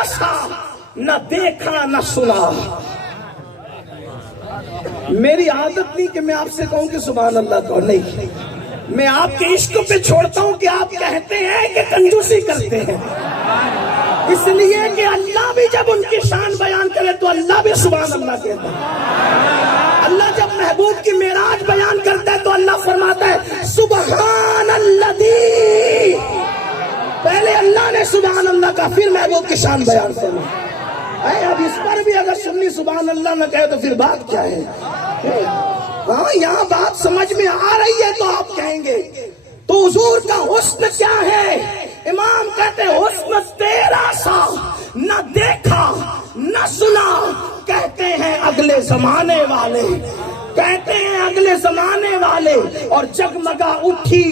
ایسا نہ دیکھا نہ سنا. میری عادت نہیں کہ میں آپ سے کہوں کہ سبحان اللہ کو نہیں، میں آپ کے عشق پہ چھوڑتا ہوں کہ آپ کہتے ہیں کہ کنجوسی کرتے ہیں. اس لیے کہ اللہ بھی جب ان کی شان بیان کرے تو اللہ بھی سبحان اللہ کہتا ہے. اللہ جب محبوب کی معراج بیان کرتا ہے تو اللہ فرماتا ہے سبحان الذی. پہلے اللہ نے سبحان اللہ کا، پھر محبوب کی شان بیان کرنا. اب اس پر بھی اگر سنی سبحان اللہ نہ کہے تو پھر بات کیا ہے؟ ہاں یہاں بات سمجھ میں آ رہی ہے تو آپ کہیں گے. تو حضور کا حسن کیا ہے؟ امام کہتے ہیں حسن تیرا سا نہ دیکھا نہ سنا. کہتے ہیں اگلے زمانے والے، کہتے ہیں اگلے زمانے والے. اور جگمگا اٹھی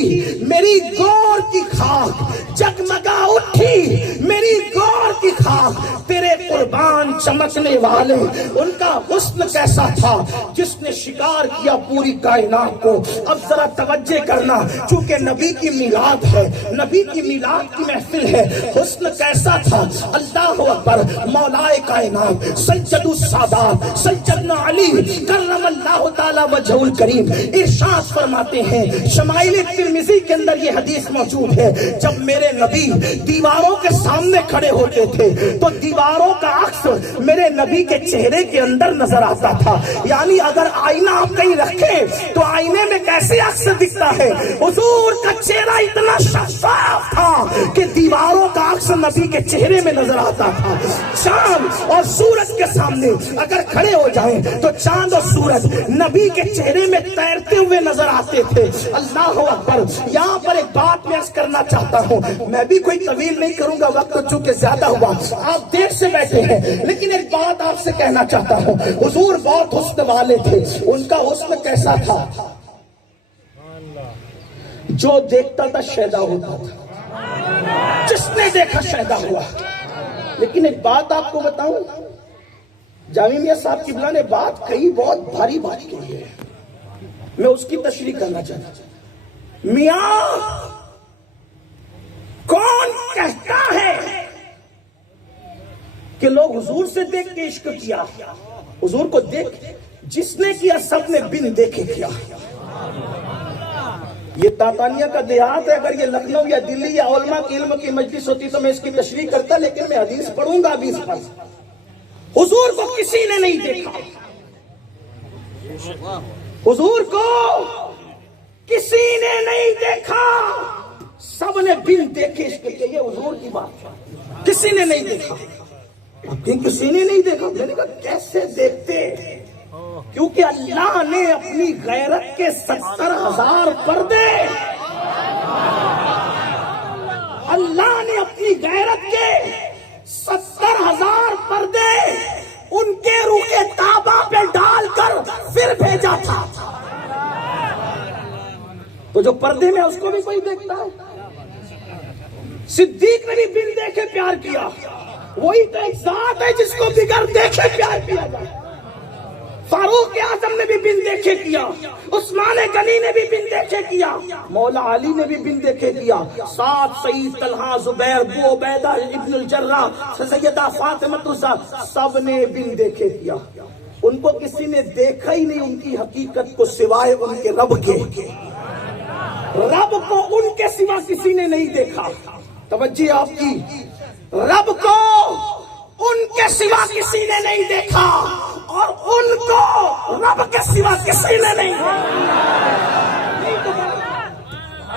میری گور کی خاک، جگمگا اٹھی میری گور کی خاک. تیرے قربان چمکنے والے، ان کا حسن کیسا تھا جس نے شکار کیا پوری کائنات کو. اب ذرا توجہ کرنا، چونکہ نبی کی میلاد ہے، نبی کی میلاد کی محفل ہے. حسن کیسا تھا؟ اللہ اکبر. مولائے کائنات سید السادات سیدنا علی کرم اللہ تعالی وجہ الکریم ارشاد فرماتے ہیں، شمائل ترمذی کے اندر یہ حدیث موجود ہے، جب میرے نبی دیواروں کے سامنے کھڑے ہوتے تھے تو دیواروں کا عکس میرے نبی کے چہرے کے اندر نظر آتا تھا. یعنی اگر آئینہ آپ کہیں رکھیں تو آئینے میں کیسے عکس دکھتا ہے؟ حضور کا چہرہ اتنا شفاف تھا کہ دیواروں کا عکس نبی کے چہرے میں نظر آتا تھا. چاند اور سورج کے سامنے اگر کھڑے ہو جائیں تو چاند اور سورج نبی کے چہرے میں تیرتے ہوئے نظر آتے تھے. اللہ اکبر. یہاں پر ایک بات میں عرض کرنا چاہتا ہوں، میں بھی کوئی طویل نہیں کروں گا، وقت چونکہ زیادہ ہوا، آپ دیر سے بیٹھے ہیں، لیکن ایک بات آپ سے کہنا چاہتا ہوں. حضور بہت حسن والے تھے. ان کا حسن کیسا تھا؟ جو دیکھتا تھا شیدا ہوتا تھا، جس نے دیکھا شیدا ہوا. لیکن ایک بات آپ کو بتاؤں، جامی میاں صاحب قبلہ نے بات کہی، بہت بھاری بات کہی ہے، میں اس کی تشریح کرنا چاہتا ہوں. میاں کون کہتا ہے کہ لوگ حضور سے دیکھ کے عشق کیا؟ حضور کو دیکھ جس نے کیا سب نے بن دیکھے کیا. یہ تاتانیہ کا دیہات ہے، اگر یہ لکھنؤ یا دلی یا علماء کی علم کی مجلس ہوتی تو میں اس کی تشریح کرتا، لیکن میں حدیث پڑھوں گا ابھی اس پر. حضور کو کسی نے نہیں دیکھا، حضور کو کسی نے نہیں دیکھا، سب نے بن دیکھے عشق کیا. یہ حضور کی بات ہے، کسی نے نہیں دیکھا. کسی نے نہیں دیکھا. میں نے کہا کیسے دیکھتے؟ کیونکہ اللہ نے اپنی غیرت کے 70,000 پردے، اللہ نے اپنی غیرت کے 70,000 پردے ان کے روح تابہ پہ ڈال کر پھر بھیجا تھا. تو جو پردے میں اس کو بھی کوئی دیکھتا ہے. صدیق نے بھی بن دیکھے پیار کیا. وہی تو ایک ذات ہے جس کو بغیر دیکھے پیار کیا جائے. فاروق اعظم نے بھی بن دیکھے کیا، عثمان غنی نے بھی بن دیکھے کیا، مولا علی نے بھی بن دیکھے کیا، سعد، سعید، طلحہ، زبیر، ابو عبیدہ ابن الجراح، سیدہ فاطمہ الزہرا، سب نے بن دیکھے کیا. ان کو کسی نے دیکھا ہی نہیں، ان کی حقیقت کو سوائے ان کے رب کے. رب کو ان کے سوا کسی نے نہیں دیکھا. توجہ آپ کی. رب کو ان کے سوا کسی نے نہیں دیکھا اور ان کو رب کے سوا کسی نے نہیں دیکھا.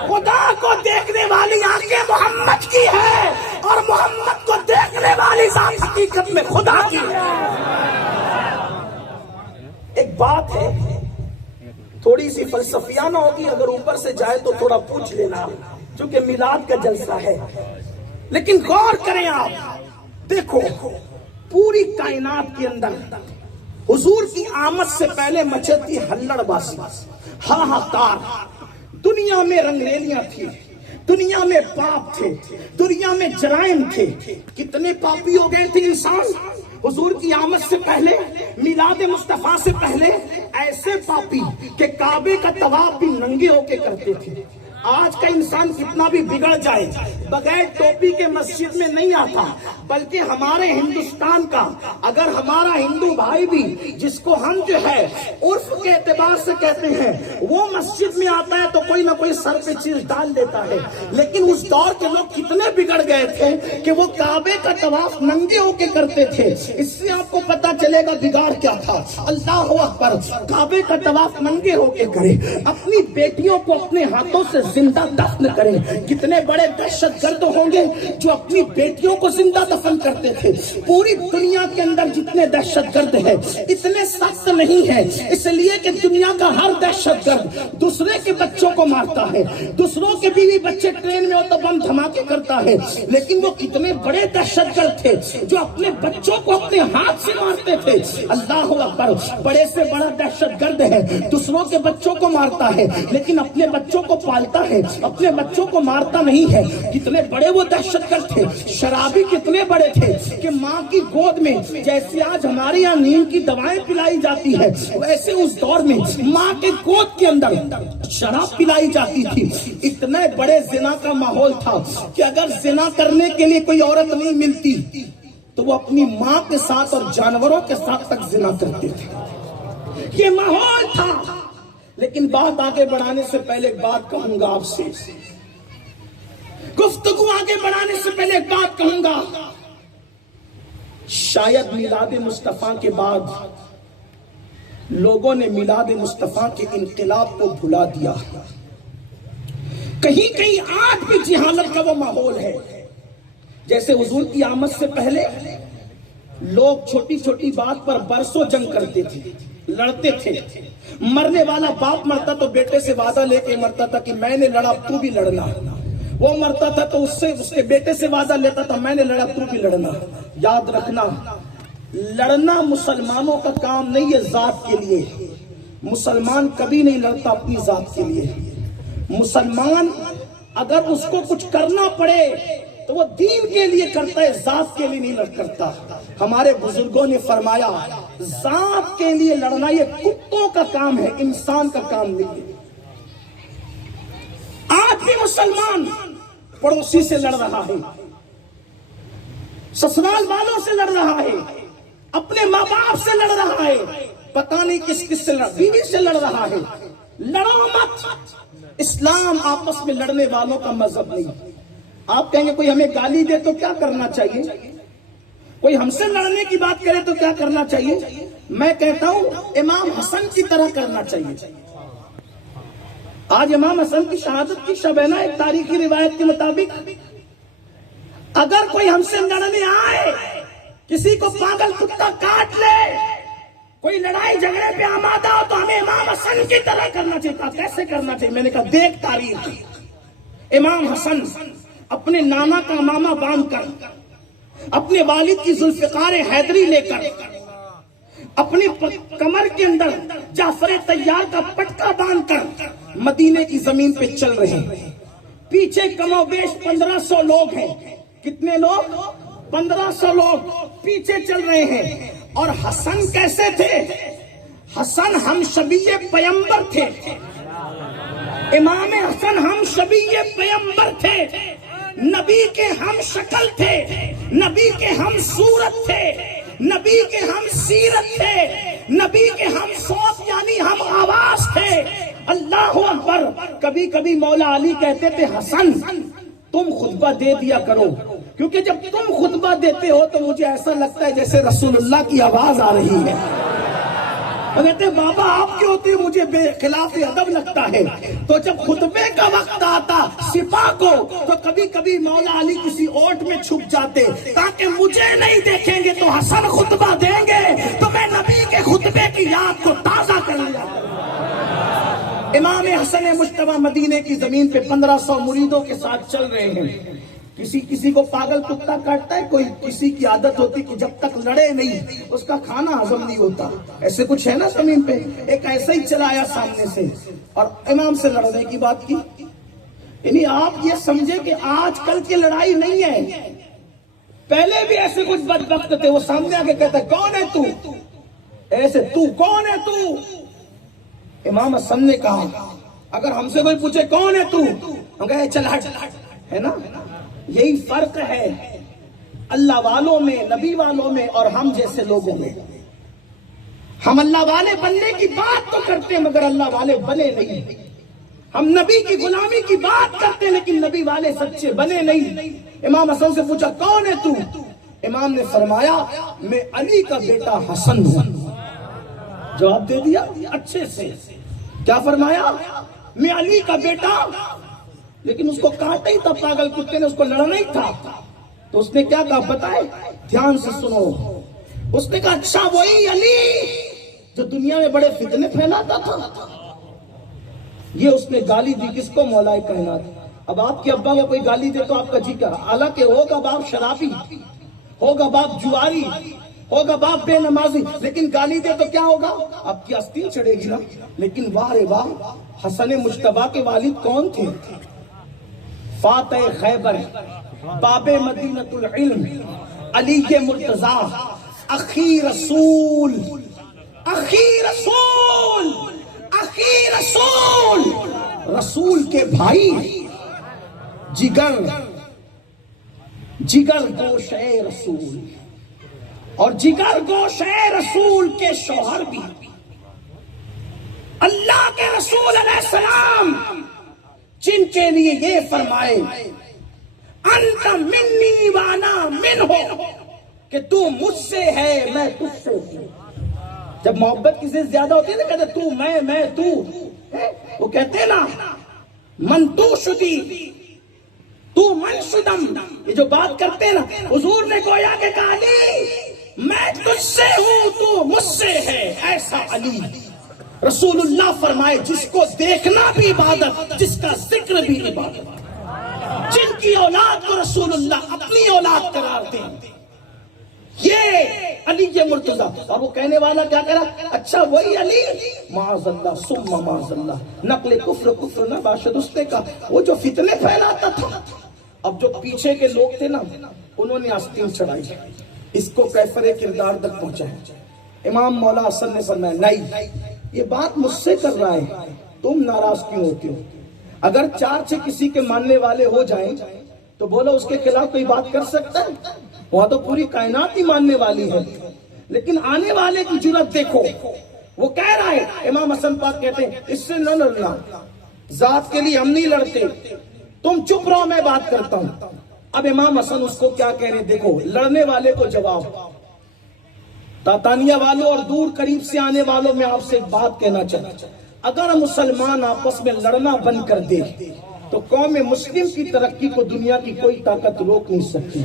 خدا کو دیکھنے والی آنکھیں محمد کی ہے اور محمد کو دیکھنے والی ذات حقیقت میں خدا کی ہے. ایک بات ہے تھوڑی سی فلسفیانہ ہوگی، اگر اوپر سے جائے تو تھوڑا پوچھ لینا، چونکہ میلاد کا جلسہ ہے. لیکن غور کریں آپ، دیکھو پوری کائنات کے اندر حضور کی آمد سے پہلے مچتی ہلڑ بازی، ہاہاکار. دنیا میں رنگریلیاں تھی، دنیا میں پاپ تھے، دنیا میں جرائم تھے. کتنے پاپی ہو گئے تھے انسان حضور کی آمد سے پہلے، میلاد مصطفیٰ سے پہلے. ایسے پاپی کہ کعبے کا طواف بھی ننگے ہو کے کرتے تھے. آج کا انسان کتنا بھی بگڑ جائے بغیر ٹوپی کے مسجد میں نہیں آتا، بلکہ ہمارے ہندوستان کا اگر ہمارا ہندو بھائی بھی جس کو ہم جو ہے عرف کے اعتبار سے کہتے ہیں وہ مسجد میں آتا ہے تو کوئی نہ کوئی سر پہ چیز ڈال دیتا ہے، لیکن اس دور کے لوگ کتنے بگڑ گئے تھے کہ وہ کعبے کا طواف ننگے ہو کے کرتے تھے۔ اس سے آپ کو پتا چلے گا بگاڑ کیا تھا۔ اللہ اکبر، کعبے کا طواف ننگے ہو کے کرے، اپنی بیٹیوں کو اپنے ہاتھوں سے زندہ دفن کریں۔ کتنے بڑے دہشت گرد ہوں گے جو اپنی بیٹیوں کو زندہ دفن کرتے تھے۔ پوری دنیا کے اندر جتنے دہشت گرد ہیں اتنے سخت نہیں ہیں، اس لیے کہ دنیا کا ہر دہشت گرد دوسرے کے بچوں کو مارتا ہے، دوسروں کے بیوی بچے ٹرین میں ہو تو بم دھماکے کرتا ہے، لیکن وہ کتنے بڑے دہشت گرد تھے جو اپنے بچوں کو اپنے ہاتھ سے مارتے تھے۔ اللہ اکبر، بڑے سے بڑا دہشت گرد ہے، دوسروں کے بچوں کو مارتا ہے لیکن اپنے بچوں کو پالتا ہے، اپنے بچوں کو مارتا نہیں ہے۔ کتنے بڑے وہ دہشت گرد تھے۔ شرابی کتنے بڑے تھے کہ ماں کی گود میں جیسے آج ہمارے یہاں نیند کی دوائیں پلائی جاتی ہے، ویسے اس دور میں ماں کے گود کے اندر شراب پلائی جاتی تھی۔ اتنے بڑے زنا کا ماحول تھا کہ اگر زنا کرنے کے لیے کوئی عورت نہیں ملتی تو وہ اپنی ماں کے ساتھ اور جانوروں کے ساتھ تک زنا کرتے تھے۔ یہ ماحول تھا۔ لیکن بات آگے بڑھانے سے پہلے ایک بات کہوں گا آپ سے، گفتگو آگے بڑھانے سے پہلے ایک بات کہوں گا۔ شاید میلاد مصطفیٰ کے بعد لوگوں نے میلاد مصطفیٰ کے انقلاب کو بھلا دیا، کہیں کہیں آج بھی جہالت کا وہ ماحول ہے۔ جیسے حضور کی آمد سے پہلے لوگ چھوٹی چھوٹی بات پر برسوں جنگ کرتے تھے، لڑتے تھے۔ مرنے والا باپ مرتا تو بیٹے سے وعدہ لے کے مرتا تھا کہ میں نے لڑا تو بھی لڑنا، وہ مرتا تھا تو اس کے بیٹے سے وعدہ لیتا تھا میں نے لڑا تو بھی لڑنا۔ یاد رکھنا، لڑنا مسلمانوں کا کام نہیں ہے ذات کے لیے۔ مسلمان کبھی نہیں لڑتا اپنی ذات کے لیے۔ مسلمان اگر اس کو کچھ کرنا پڑے تو وہ دین کے لیے کرتا ہے، ذات کے لیے نہیں کرتا۔ ہمارے بزرگوں نے فرمایا ذات کے لیے لڑنا یہ کتوں کا کام ہے، انسان کا کام نہیں ہے۔ آج بھی مسلمان پڑوسی سے لڑ رہا ہے، سسرال والوں سے لڑ رہا ہے، اپنے ماں باپ سے لڑ رہا ہے، پتہ نہیں کس کس سے بیوی سے لڑ رہا ہے۔ لڑو مت۔ اسلام آپس میں لڑنے والوں کا مذہب نہیں۔ آپ کہیں گے کوئی ہمیں گالی دے تو کیا کرنا چاہیے، کوئی ہم سے لڑنے کی بات کرے تو کیا کرنا چاہیے؟ میں کہتا ہوں امام حسن کی طرح کرنا چاہیے۔ آج امام حسن کی شہادت کی شب ہے نا، ایک تاریخی روایت کے مطابق اگر کوئی ہم سے لڑنے آئے، کسی کو پاگل کتا کاٹ لے، کوئی لڑائی جھگڑے پہ آمادہ ہو تو ہمیں امام حسن کی طرح کرنا چاہیے۔ کہا کیسے کرنا چاہیے؟ میں نے کہا دیکھ تاریخ، امام حسن اپنے نانا کا امامہ باندھ کر، اپنے والد کی ذوالفقار حیدری لے کر، اپنی کمر کے اندر جعفر طیار کا پٹکا باندھ کر مدینے کی زمین پہ چل رہے ہیں۔ پیچھے کم و بیش 1500 لوگ ہیں۔ کتنے لوگ؟ 1500 لوگ پیچھے چل رہے ہیں۔ اور حسن کیسے تھے؟ حسن ہم شبیہ پیمبر تھے۔ امام حسن ہم شبیہ پیمبر تھے، نبی کے ہم شکل تھے، نبی کے ہم صورت تھے، نبی کے ہم سیرت تھے، نبی کے ہم صوت یعنی ہم آواز تھے۔ اللہ اکبر۔ کبھی کبھی مولا علی کہتے تھے حسن تم خطبہ دے دیا کرو، کیونکہ جب تم خطبہ دیتے ہو تو مجھے ایسا لگتا ہے جیسے رسول اللہ کی آواز آ رہی ہے۔ کہتے بابا آپ کی ہوتی مجھے بے خلاف ادب لگتا ہے۔ تو جب خطبے کا وقت آتا سپاہ کو تو کبھی کبھی مولا علی کسی اوٹ میں چھپ جاتے تاکہ مجھے نہیں دیکھیں گے تو حسن خطبہ دیں گے تو میں نبی کے خطبے کی یاد کو تازہ کر لیا۔ امام حسن مجتبی مدینے کی زمین پہ 1500 مریدوں کے ساتھ چل رہے ہیں۔ کسی کو پاگل کتا کاٹتا ہے، کوئی کسی کی عادت ہوتی کہ جب تک لڑے نہیں اس کا کھانا ہضم نہیں ہوتا، ایسے کچھ ہے نا زمین پہ۔ ایک ایسا ہی چلا آیا سامنے سے اور امام سے لڑنے کی بات کی۔ یعنی آپ یہ سمجھے کہ آج کل کی لڑائی نہیں ہے، پہلے بھی ایسے کچھ بدبخت تھے۔ وہ سامنے آ کے کہتا ہے کون ہے تو، ایسے تو کون ہے تو؟ امام حسن نے کہا اگر ہم سے کوئی پوچھے کون ہے تو، ہم کہے چل ہٹ، ہے نا؟ یہی فرق ہے اللہ والوں میں، نبی والوں میں اور ہم جیسے لوگوں میں۔ ہم اللہ والے بننے کی بات تو کرتے ہیں مگر اللہ والے بنے نہیں۔ ہم نبی کی غلامی کی بات کرتے ہیں لیکن نبی والے سچے بنے نہیں۔ امام حسن سے پوچھا کون ہے تو؟ امام نے فرمایا میں علی کا بیٹا حسن ہوں۔ جواب دے دیا اچھے سے۔ کیا فرمایا؟ میں علی کا بیٹا، لیکن اس کو کاٹا ہی تھا پاگل کتے نے، اس کو لڑنا ہی تھا۔ تو اس نے کیا کہا بتائے؟ دھیان سے سنو۔ اس نے کہا اچھا وہی علی جو دنیا میں بڑے فتنے پھیلاتا تھا۔ یہ اس نے گالی دی کس کو؟ مولا کائنات۔ اب آپ کے ابا کو کوئی گالی دے تو آپ کا جی کرا، حالانکہ ہوگا باپ شرابی، ہوگا باپ جواری، ہوگا باپ بے نمازی، لیکن گالی دے تو کیا ہوگا؟ آپ کی آستین چڑھے گی نا۔ لیکن واہ رے واہ، حسن مجتبیٰ کے والد کون تھے؟ فاتح خیبر، باب مدینۃ العلم، علی مرتضیٰ، اخی رسول، اخی رسول، اخی رسول، رسول کے بھائی، جگر جگر گوشہ رسول، اور جگر گوشہ رسول کے شوہر بھی اللہ کے رسول علیہ السلام، جن کے لیے یہ فرمائے انت منی وانا منہ، کہ تو مجھ سے ہے میں تجھ سے ہوں۔ جب محبت کسی سے زیادہ ہوتی ہے نا، کہتے تو میں تو، وہ کہتے ہیں نا من تو شدی تو من شدم، یہ جو بات کرتے ہیں نا، حضور نے گویا کہ کہا علی میں تجھ سے ہوں تو مجھ سے ہے، ایسا علی۔ رسول اللہ فرمائے جس کو دیکھنا بھی عبادت، جس کا ذکر بھی عبادت، جن کی اولاد کو رسول اللہ اپنی اولاد قرار دیں، یہ علی مرتضیٰ۔ اور وہ کہنے والا کیا کرا؟ اچھا وہی علی، معاذ اللہ ثم معاذ اللہ، نقل کفر کفر نہ باشد، اس نے کہا وہ جو فتنے پھیلاتا تھا۔ اب جو پیچھے کے لوگ تھے نا، انہوں نے آستین چڑھائی، اس کو کیفر کردار تک پہنچایا۔ امام مولا حسن نے فرمایا نہیں، یہ بات مجھ سے کر رہا ہے، تم ناراض کیوں ہوتے ہو؟ اگر چار سے کسی کے ماننے والے ہو جائیں تو بولو اس کے خلاف کوئی بات کر سکتا ہے؟ وہاں تو پوری کائنات ہی ماننے والی ہے، لیکن آنے والے کی جرات دیکھو۔ وہ کہہ رہا ہے، امام حسن پاک کہتے ہیں اس سے نہ لڑنا، ذات کے لیے ہم نہیں لڑتے، تم چپ رہو میں بات کرتا ہوں۔ اب امام حسن اس کو کیا کہہ رہے؟ دیکھو لڑنے والے کو جواب، تاتانیہ والوں اور دور قریب سے آنے والوں میں آپ سے ایک بات کہنا چاہتا ہوں، اگر مسلمان آپس میں لڑنا بند کر دے تو قوم مسلم کی ترقی کو دنیا کی کوئی طاقت روک نہیں سکتی۔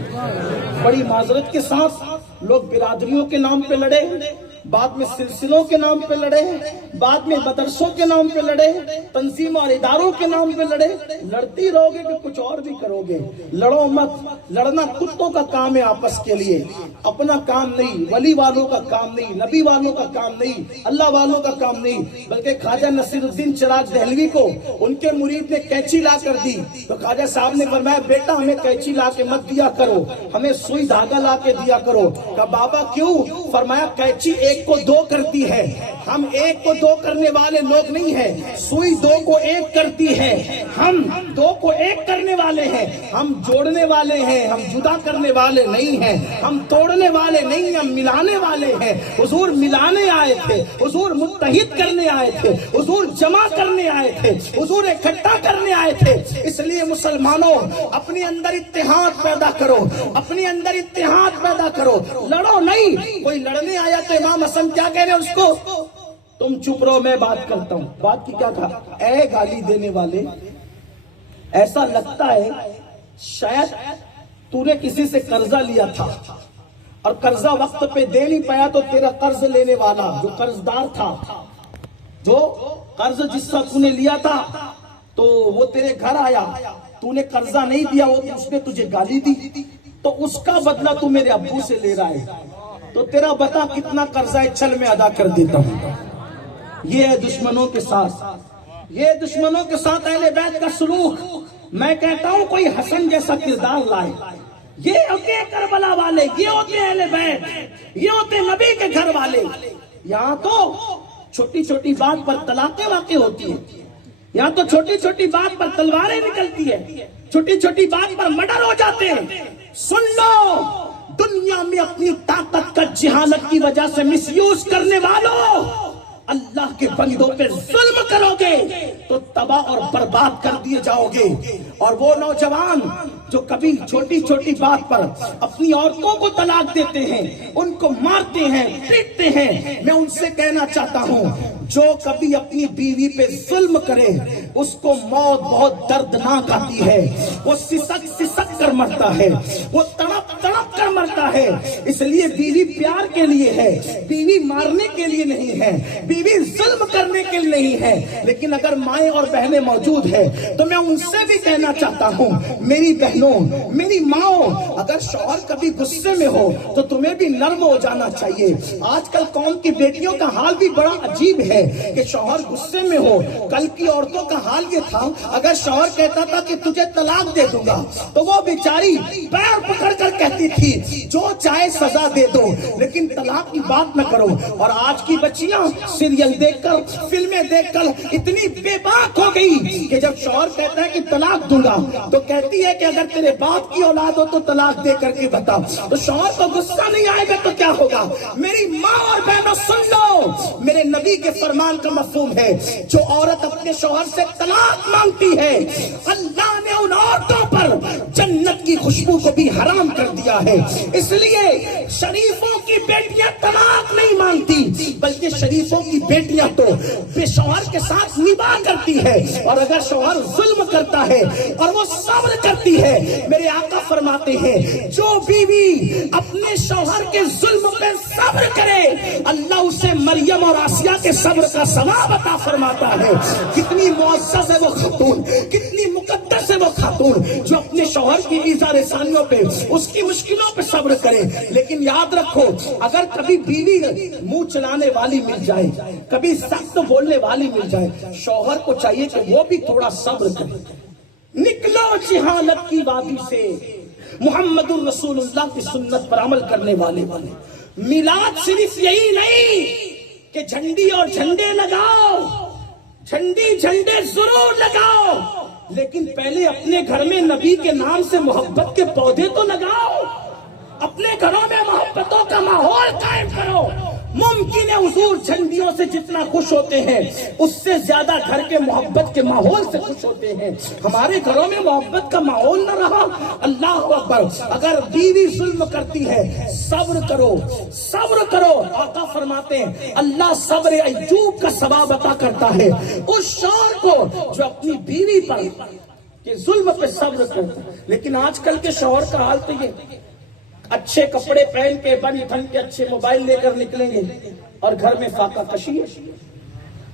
بڑی معذرت کے ساتھ لوگ برادریوں کے نام پہ لڑے، بعد میں سلسلوں کے نام پہ لڑے، بعد میں مدرسوں کے نام پہ لڑے، تنظیم اور اداروں کے نام پہ لڑے۔ لڑتی رہو گے کہ کچھ اور بھی کرو گے، لڑو مت۔ لڑنا کتوں کا کام ہے آپس کے لیے، اپنا کام نہیں، ولی والوں کا کام نہیں، نبی والوں کا کام نہیں، اللہ والوں کا کام نہیں۔ بلکہ خواجہ نصیر الدین چراغ دہلوی کو ان کے مرید نے کینچی لا کر دی تو خواجہ صاحب نے فرمایا بیٹا ہمیں کینچی لا کے مت دیا کرو، ہمیں سوئی دھاگا لا کے دیا کرو۔ کہا بابا کیوں؟ فرمایا کینچی ایک کو دو کرتی ہے، ہم ایک کو دو کرنے والے لوگ نہیں ہیں، سوئی دو کو ایک کرتی ہے، ہم دو کو ایک کرنے والے ہیں، ہم جوڑنے والے ہیں، ہم جدا کرنے والے نہیں ہیں، ہم توڑنے والے نہیں ہیں، ہم ملانے والے ہیں۔ حضور ملانے آئے تھے، حضور متحد کرنے آئے تھے، حضور جمع کرنے آئے تھے، حضور اکٹھا کرنے آئے تھے۔ اس لیے مسلمانوں اپنے اندر اتحاد پیدا کرو، اپنے اندر اتحاد پیدا کرو، لڑو نہیں۔ کوئی لڑنے آیا تو امام حسن کیا کہہ رہے ہیں اس کو؟ تم چپ رہو میں بات کرتا ہوں۔ بات کی کیا کہا؟ اے گالی دینے والے، ایسا لگتا ہے شاید تو نے کسی سے قرضہ لیا تھا اور قرضہ وقت پہ دے نہیں پایا تو تیرا قرض لینے والا جو قرضدار تھا، جو قرض جس سے تو نے لیا تھا تو وہ تیرے گھر آیا، تو نے قرضہ نہیں دیا، وہ اس نے تجھے گالی دی، تو اس کا بدلہ تو میرے ابو سے لے رہا ہے، تو تیرا بتا کتنا قرضہ چھل میں ادا کر دیتا ہوں۔ یہ ہے دشمنوں کے ساتھ، یہ دشمنوں کے ساتھ اہل بیت کا سلوک۔ میں کہتا ہوں کوئی حسن جیسا کردار لائے۔ یہ ہوتے کربلا والے، یہ ہوتے اہل بیت، یہ ہوتے نبی کے گھر والے۔ یہاں تو چھوٹی چھوٹی بات پر طلاقیں واقع ہوتی ہیں، یہاں تو چھوٹی چھوٹی بات پر تلواریں نکلتی ہے، چھوٹی چھوٹی بات پر مرڈر ہو جاتے ہیں۔ سن لو، دنیا میں اپنی طاقت کا جہالت کی وجہ سے مس یوز کرنے والوں، اللہ کے بندوں پہ ظلم کرو گے تو تباہ اور برباد کر دیے جاؤ گے۔ اور وہ نوجوان جو کبھی چھوٹی چھوٹی بات پر اپنی عورتوں کو طلاق دیتے ہیں، ان کو مارتے ہیں، پیٹتے ہیں، میں ان سے کہنا چاہتا ہوں جو کبھی اپنی بیوی پہ ظلم کرے اس کو موت بہت دردناک آتی ہے، وہ سسک سسک کر مرتا ہے، وہ تڑپ تڑپ کر مرتا ہے۔ اس لیے بیوی پیار کے لیے ہے، بیوی مارنے کے لیے نہیں ہے، بیوی ظلم کرنے کے لیے نہیں ہے۔ لیکن اگر مائیں اور بہنیں موجود ہیں تو میں ان سے بھی کہنا چاہتا ہوں، میری بہنوں، میری ماں، اگر شوہر کبھی غصے میں ہو تو تمہیں بھی نرم ہو جانا چاہیے۔ آج کل قوم کی بیٹیوں کا حال بھی بڑا عجیب ہے کہ شوہر غصے میں ہو۔ کل کی عورتوں کا حال یہ تھا، اگر شوہر کہتا تھا کہ تجھے طلاق دے دوں گا تو وہ بیچاری پیر پکڑ کر کہتی تھی جو چاہے سزا دے دو لیکن طلاق کی بات نہ کرو۔ اور آج کی بچیاں سیریل دیکھ کر، فلمیں دیکھ کر اتنی بے باک ہو گئی کہ جب شوہر کہتا ہے کہ طلاق دوں گا تو کہتی ہے کہ اگر تیرے باپ کی اولاد ہو تو طلاق دے کر کے بتا۔ تو شوہر کو غصہ نہیں آئے گا تو کیا ہوگا؟ میری ماں اور بہنوں سن لو، میرے نبی کے فرمان کا مفہوم ہے جو عورت اپنے شوہر سے طلاق مانگتی ہے اللہ نے ان عورتوں پر جنت کی خوشبو کو بھی حرام کر دیا ہے۔ اس لیے شریفوں کی بیٹیاں طلاق نہیں مانگتی بلکہ شریفوں کی بیٹیاں تو بے شوہر کے ساتھ نباہ کرتی ہے، اور اگر شوہر ظلم کرتا ہے اور وہ صبر کرتی ہے، میرے آقا فرماتے ہیں جو بیوی اپنے شوہر کے ظلم پہ صبر کرے اللہ اسے مریم اور آسیہ کے صبر کا ثواب عطا فرماتا ہے۔ کتنی معزز ہے وہ خاتون، کتنی مقدس ہے وہ خاتون جو اپنے شوہر کی ایذا رسانیوں پہ، اس کی مشکلوں پہ صبر کرے۔ لیکن یاد رکھو، اگر کبھی بیوی منہ چلانے والی مل جائے، کبھی سخت بولنے والی مل جائے، شوہر کو چاہیے کہ وہ بھی تھوڑا صبر کرے۔ نکلو جہالت کی وادی سے، محمد الرسول اللہ کی سنت پر عمل کرنے والے بنے۔ میلاد صرف یہی نہیں کہ جھنڈی اور جھنڈے لگاؤ، جھنڈی جھنڈے ضرور لگاؤ، لیکن پہلے اپنے گھر میں نبی کے نام سے محبت کے پودے تو لگاؤ، اپنے گھروں میں محبتوں کا ماحول قائم کرو۔ ممکن ہے حضور جھنڈیوں سے جتنا خوش ہوتے ہیں اس سے زیادہ گھر کے محبت کے ماحول سے خوش ہوتے ہیں۔ ہمارے گھروں میں محبت کا ماحول نہ رہا، اللہ اکبر، اگر بیوی ظلم کرتی ہے صبر کرو، صبر کرو۔ آقا فرماتے ہیں اللہ صبر ایوب کا ثواب عطا کرتا ہے اس شوہر کو جو اپنی بیوی پر کہ ظلم پہ صبر کرتا ہے۔ لیکن آج کل کے شوہر کا حال تو یہ، اچھے کپڑے پہن کے، بن ٹھن کے، اچھے موبائل لے کر نکلیں گے اور گھر میں فاقہ کشی ہے،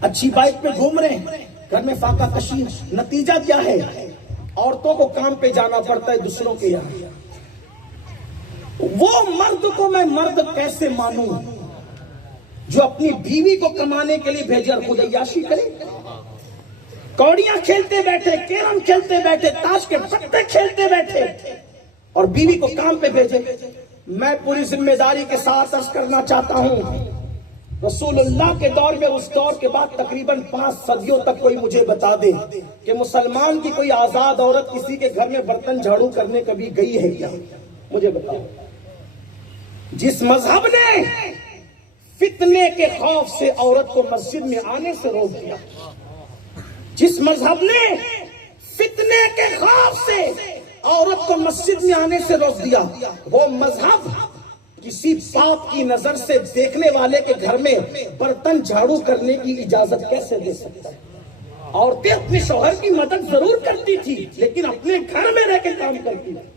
اچھی بائک پہ گھوم رہے ہیں، گھر میں فاقہ کشی ہے۔ نتیجہ کیا ہے؟ عورتوں کو کام پہ جانا پڑتا ہے دوسروں کے یہاں۔ وہ مرد کو میں مرد کیسے مانوں جو اپنی بیوی کو کمانے کے لیے بھیجے اور خود عیاشی کرے؟ کوڑیاں کھیلتے بیٹھے، کیرم کھیلتے بیٹھے، تاش کے پتے کھیلتے بیٹھے اور بیوی کو کام پہ بھیجے۔ میں پوری ذمہ داری کے ساتھ عرض کرنا چاہتا ہوں، رسول اللہ کے دور میں، اس دور کے بعد تقریباً 5 صدیوں تک کوئی مجھے بتا دے کہ مسلمان کی کوئی آزاد عورت کسی کے گھر میں برتن جھاڑو کرنے کبھی گئی ہے کیا؟ مجھے بتاؤ۔ جس مذہب نے فتنے کے خوف سے عورت کو مسجد میں آنے سے روک دیا، جس مذہب نے فتنے کے خوف سے عورت کو مسجد میں آنے سے روک دیا، وہ مذہب کسی باپ کی نظر سے دیکھنے والے کے گھر میں برتن جھاڑو کرنے کی اجازت کیسے دے سکتا ہے؟ عورتیں اپنے شوہر کی مدد ضرور کرتی تھی لیکن اپنے گھر میں رہ کے کام کرتی تھی۔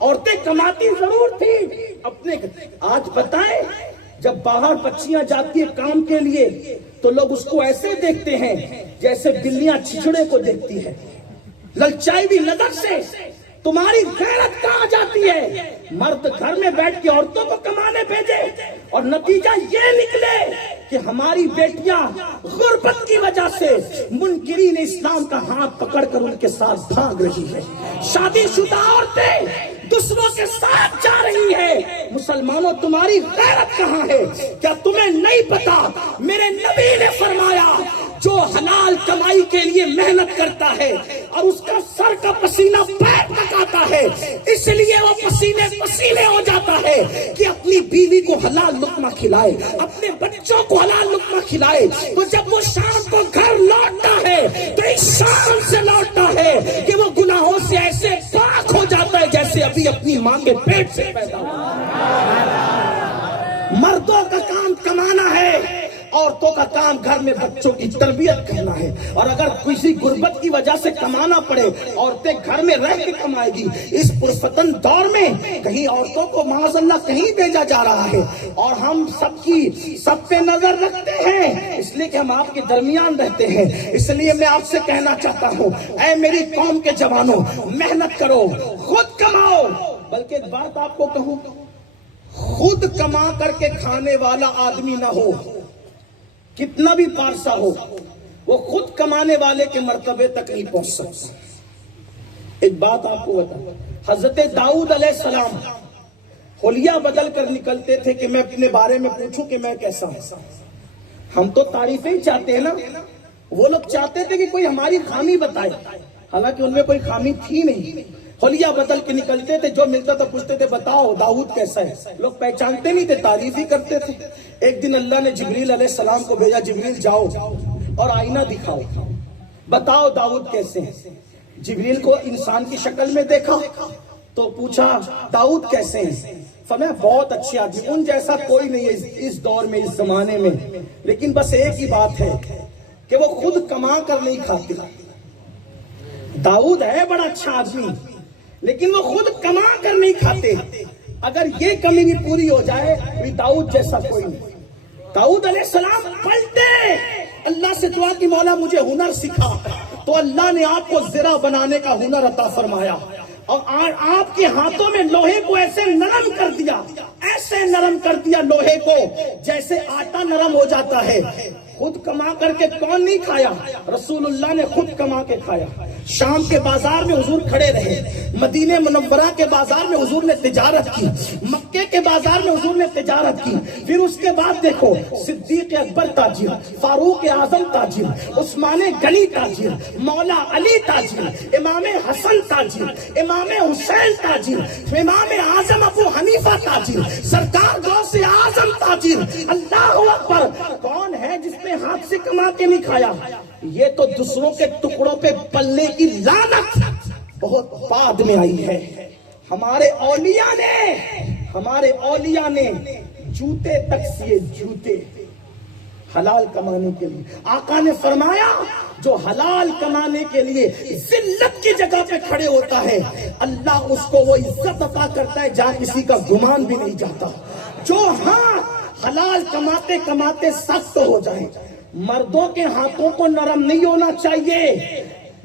عورتیں کماتی ضرور تھی اپنے گھر۔ آج بتائیں، جب باہر بچیاں جاتی ہیں کام کے لیے تو لوگ اس کو ایسے دیکھتے ہیں جیسے بلیاں چھچڑے کو دیکھتی ہیں، للچائی بھی نظر سے۔ تمہاری غیرت کہاں جاتی ہے؟ مرد گھر میں بیٹھ کے عورتوں کو کمانے بھیجے اور نتیجہ یہ نکلے کہ ہماری بیٹیاں غربت کی وجہ سے منکرین اسلام کا ہاتھ پکڑ کر ان کے ساتھ بھاگ رہی ہے۔ شادی شدہ عورتیں دوسروں کے ساتھ جا رہی ہے۔ مسلمانوں، تمہاری غیرت کہاں ہے؟ کیا تمہیں نہیں پتا میرے نبی نے فرمایا جو حلال کمائی کے لیے محنت کرتا ہے اور اس کا سر کا پسینہ پیر تک آتا ہے، اس لیے وہ پسینے پسینے ہو جاتا ہے کہ اپنی بیوی کو حلال لقمہ کھلائے، اپنے بچوں کو حلال لقمہ کھلائے، تو جب وہ شام کو گھر لوٹتا ہے تو اس شام سے لوٹتا ہے کہ وہ گناہوں سے ایسے پاک ہو جاتا ہے جیسے ابھی اپنی ماں کے پیٹ سے پیدا ہوا۔ مردوں کا کام کمانا ہے، عورتوں کا کام گھر میں بچوں کی تربیت کرنا ہے، اور اگر کسی غربت کی وجہ سے کمانا پڑے عورتیں گھر میں رہ کے کمائے گی۔ اس پرفتن دور میں کہیں عورتوں کو معاذ اللہ کہیں بھیجا جا رہا ہے اور ہم سب پہ نظر رکھتے ہیں اس لیے کہ ہم آپ کے درمیان رہتے ہیں۔ اس لیے میں آپ سے کہنا چاہتا ہوں، اے میری قوم کے جوانوں، محنت کرو، خود کماؤ۔ بلکہ ایک بات آپ کو کہوں، خود کما کر کے کھانے والا آدمی نہ ہو، کتنا بھی پارسا ہو، وہ خود کمانے والے کے مرتبے تک نہیں پہنچ سکتا۔ ایک بات آپ کو بتا، حضرت داؤد علیہ السلام حلیہ بدل کر نکلتے تھے کہ میں اپنے بارے میں پوچھوں کہ میں کیسا ہوں۔ ہم تو تعریفیں ہی چاہتے ہیں نا، وہ لوگ چاہتے تھے کہ کوئی ہماری خامی بتائے، حالانکہ ان میں کوئی خامی تھی نہیں۔ حلیہ بدل کے نکلتے تھے، جو ملتا تھا پوچھتے تھے بتاؤ داؤد کیسا ہے، لوگ پہچانتے نہیں تھے، تعریف ہی کرتے تھے۔ ایک دن اللہ نے جبریل علیہ السلام کو بھیجا، جبریل جاؤ اور آئینہ دکھاؤ، بتاؤ داؤد کیسے ہیں۔ جبریل کو انسان کی شکل میں دیکھا تو پوچھا داؤد کیسے ہیں، فرمایا بہت اچھے آدمی، ان جیسا کوئی نہیں ہے اس دور میں، اس زمانے میں، لیکن بس ایک ہی بات ہے کہ وہ خود کما کر نہیں کھاتے۔ داؤد ہے بڑا اچھا آدمی لیکن وہ خود کما کر نہیں کھاتے۔ اگر یہ کمی بھی پوری ہو جائے تو داؤد جیسا کوئی نہیں۔ داؤد علیہ السلام پلٹے، اللہ سے دعا کی مولا مجھے ہنر سکھا، تو اللہ نے آپ کو زرہ بنانے کا ہنر عطا فرمایا اور آپ کے ہاتھوں میں لوہے کو ایسے نرم کر دیا، ایسے نرم کر دیا لوہے کو جیسے آٹا نرم ہو جاتا ہے۔ خود کما کر کے کون نہیں کھایا؟ رسول اللہ نے خود کما کے کھایا۔ شام کے بازار میں حضور کھڑے رہے، مدینہ منورہ کے بازار میں حضور نے تجارت کی، مکے کے بازار میں حضور نے تجارت کی۔ پھر اس کے بعد دیکھو، صدیق اکبر تاجر، فاروق اعظم تاجر، عثمان غنی تاجر، مولا علی تاجر، امام حسن تاجر، امام حسین تاجر، امام اعظم ابو حنیفہ تاجر، سرکار غوث اعظم تاجر۔ اللہ اکبر! کون ہے جس نے ہاتھ سے کما کے نہیں کھایا؟ یہ تو دوسروں کے ٹکڑوں پہ پلنے کی لعنت بہت بعد میں آئی ہے۔ ہمارے اولیاء نے جوتے تک سیے، جوتے حلال کمانے کے لیے۔ آقا نے فرمایا جو حلال کمانے کے لیے ذلت کی جگہ پہ کھڑے ہوتا ہے، اللہ اس کو وہ عزت عطا کرتا ہے جہاں کسی کا گمان بھی نہیں جاتا۔ جو حلال کماتے کماتے سخت ہو جائیں۔ مردوں کے ہاتھوں کو نرم نہیں ہونا چاہیے،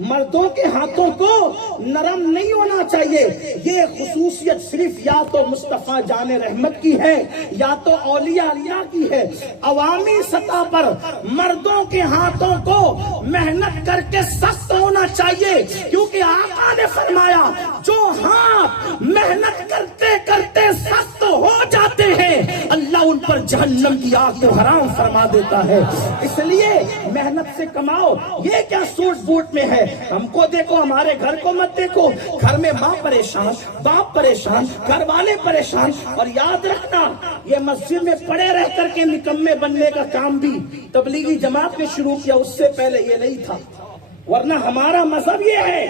مردوں کے ہاتھوں کو نرم نہیں ہونا چاہیے۔ یہ خصوصیت صرف یا تو مصطفیٰ جان رحمت کی ہے یا تو اولیاء اللہ کی ہے۔ عوامی سطح پر مردوں کے ہاتھوں کو محنت کر کے سخت ہونا چاہیے، کیونکہ آقا نے فرمایا جو ہاتھ محنت کرتے کرتے سخت ہو جاتے ہیں اللہ ان پر جہنم کی آگ کو حرام فرما دیتا ہے۔ اس لیے محنت سے کماؤ۔ یہ کیا سوٹ بوٹ میں ہے؟ ہم کو دیکھو، ہمارے گھر کو مت دیکھو۔ گھر میں ماں پریشان، باپ پریشان، گھر والے پریشان۔ اور یاد رکھنا، یہ مسجد میں پڑے رہ کر کے نکمے بننے کا کام بھی تبلیغی جماعت نے شروع کیا، اس سے پہلے یہ نہیں تھا۔ ورنہ ہمارا مذہب یہ ہے،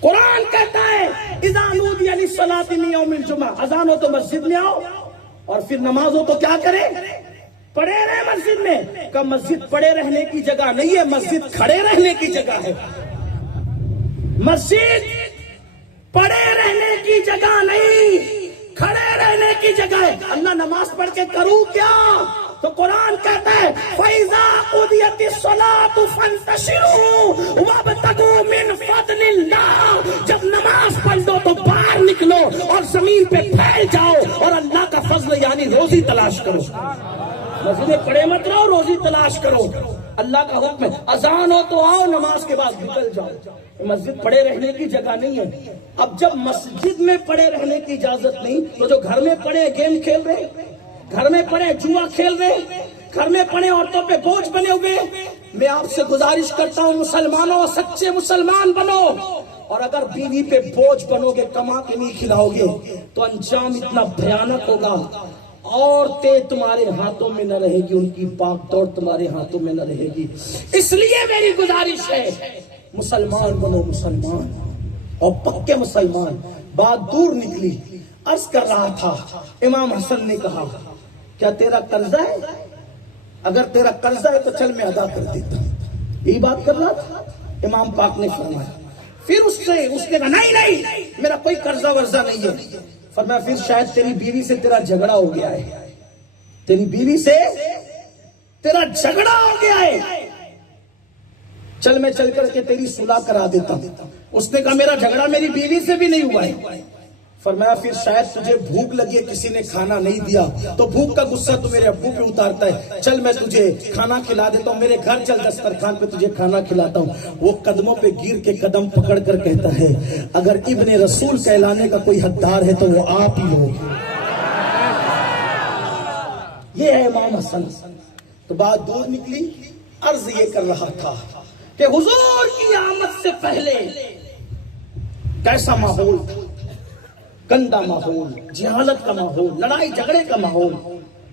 قرآن کہتا ہے اذا نودی للصلاۃ من یوم الجمعہ، اذان ہو تو مسجد میں آؤ، اور پھر نماز ہو تو کیا کرے؟ پڑے رہے مسجد میں۔ کہ مسجد پڑے رہنے کی جگہ نہیں ہے، مسجد کھڑے رہنے کی جگہ ہے۔ مسجد پڑے رہنے کی جگہ نہیں، کھڑے رہنے کی جگہ ہے۔ اللہ نماز پڑھ کے کروں کیا؟ تو قرآن کہتا ہے فَإِذَا قُضِيَتِ الصَّلَاةُ فَانتَشِرُوا وَابْتَغُوا مِنْ فَضْلِ اللَّهِ، جب نماز پڑھ لو تو باہر نکلو اور زمین پہ پھیل جاؤ اور اللہ کا فضل یعنی روزی تلاش کرو۔ مسجد میں پڑے مت رہو، روزی تلاش کرو۔ اللہ کا حکم ہے اذان ہو تو آؤ، نماز کے بعد نکل جاؤ۔ مسجد پڑے رہنے کی جگہ نہیں ہے۔ اب جب مسجد میں پڑے رہنے کی اجازت نہیں تو جو گھر میں پڑے گیم کھیل رہے، گھر میں پڑے جوا کھیل رہے، گھر میں پڑے عورتوں پہ بوجھ بنے ہوئے. میں آپ سے گزارش کرتا ہوں مسلمانوں، سچے مسلمان بنو، اور اگر بیوی پہ بوجھ بنو گے، کما کے نہیں کھلاؤ گے، تو انجام اتنا بھیانک ہوگا. عورتیں تمہارے ہاتھوں میں نہ رہے گی، ان کی پاک دور تمہارے ہاتھوں میں نہ رہے گی. اس لیے میری گزارش ہے مسلمان بنو، مسلمان اور پکے مسلمان. بات دور نکلی. عرض کر رہا تھا امام حسن نے کہا کیا تیرا قرضہ ہے؟ اگر تیرا قرضہ ہے تو چل میں ادا کر دیتا ہوں. یہی بات کر رہا تھا. امام پاک نے فرمایا. پھر اس نے کہا نہیں میرا کوئی قرضہ ورزہ نہیں ہے. فرمایا پھر شاید تیری بیوی سے تیرا جھگڑا ہو گیا ہے، تیری بیوی سے تیرا جھگڑا ہو گیا ہے، چل میں چل کر کے تیری صلح کرا دیتا ہوں. اس نے کہا میرا جھگڑا میری بیوی سے بھی نہیں ہوا ہے. فرمایا پھر شاید تجھے بھوک لگی ہے، کسی نے کھانا نہیں دیا، تو بھوک کا غصہ تو میرے ابو پہ اتارتا ہے، چل میں تجھے کھانا کھلا دیتا ہوں، میرے گھر چل دسترخوان پہ تجھے کھانا کھلاتا ہوں. وہ قدموں پہ گر کے قدم پکڑ کر کہتا ہے اگر ابن رسول کہلانے کا کوئی حقدار ہے تو وہ آپ ہی ہو. یہ ہے امام حسن. تو بات دور نکلی. عرض یہ کر رہا تھا کہ حضور کی آمد سے پہلے کیسا ماحول تھا؟ گندا ماحول، جہالت کا ماحول، لڑائی جھگڑے کا ماحول،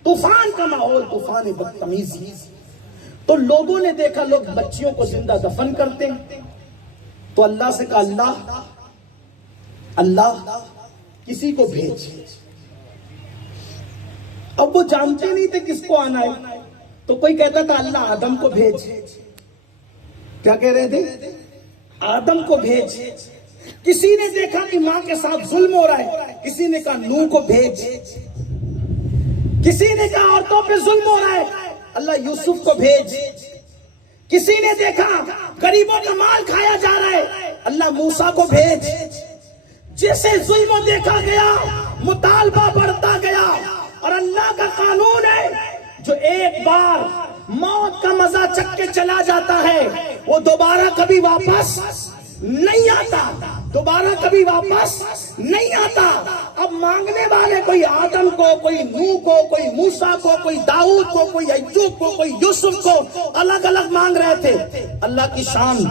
طوفان کا ماحول، طوفان بدتمیزی. تو لوگوں نے دیکھا لوگ بچیوں کو زندہ دفن کرتے ہیں، تو اللہ سے کہا اللہ کسی کو بھیج. اب وہ جانتے نہیں تھے کس کو آنا ہے، تو کوئی کہتا تھا اللہ آدم کو بھیج. کیا کہہ رہے تھے؟ آدم کو بھیج. کسی نے دیکھا کہ ماں کے ساتھ ظلم ہو رہا ہے، کسی نے کہا نوح کو بھیج. کسی نے کہا عورتوں پہ ظلم ہو رہا ہے، اللہ یوسف کو بھیج. کسی نے دیکھا غریبوں کا مال کھایا جا رہا ہے، اللہ موسیٰ کو بھیج. جسے ظلم دیکھا گیا مطالبہ بڑھتا گیا. اور اللہ کا قانون ہے جو ایک بار موت کا مزہ چکھ کے چلا جاتا ہے وہ دوبارہ کبھی واپس نہیں آتا، دوبارہ کبھی واپس نہیں آتا. اب مانگنے والے کوئی آدم کو، کوئی نوح کو، کوئی موسیٰ کو، کوئی داؤد کو، کوئی ایوب کو، کوئی یوسف کو الگ الگ مانگ رہے تھے. اللہ کی شان.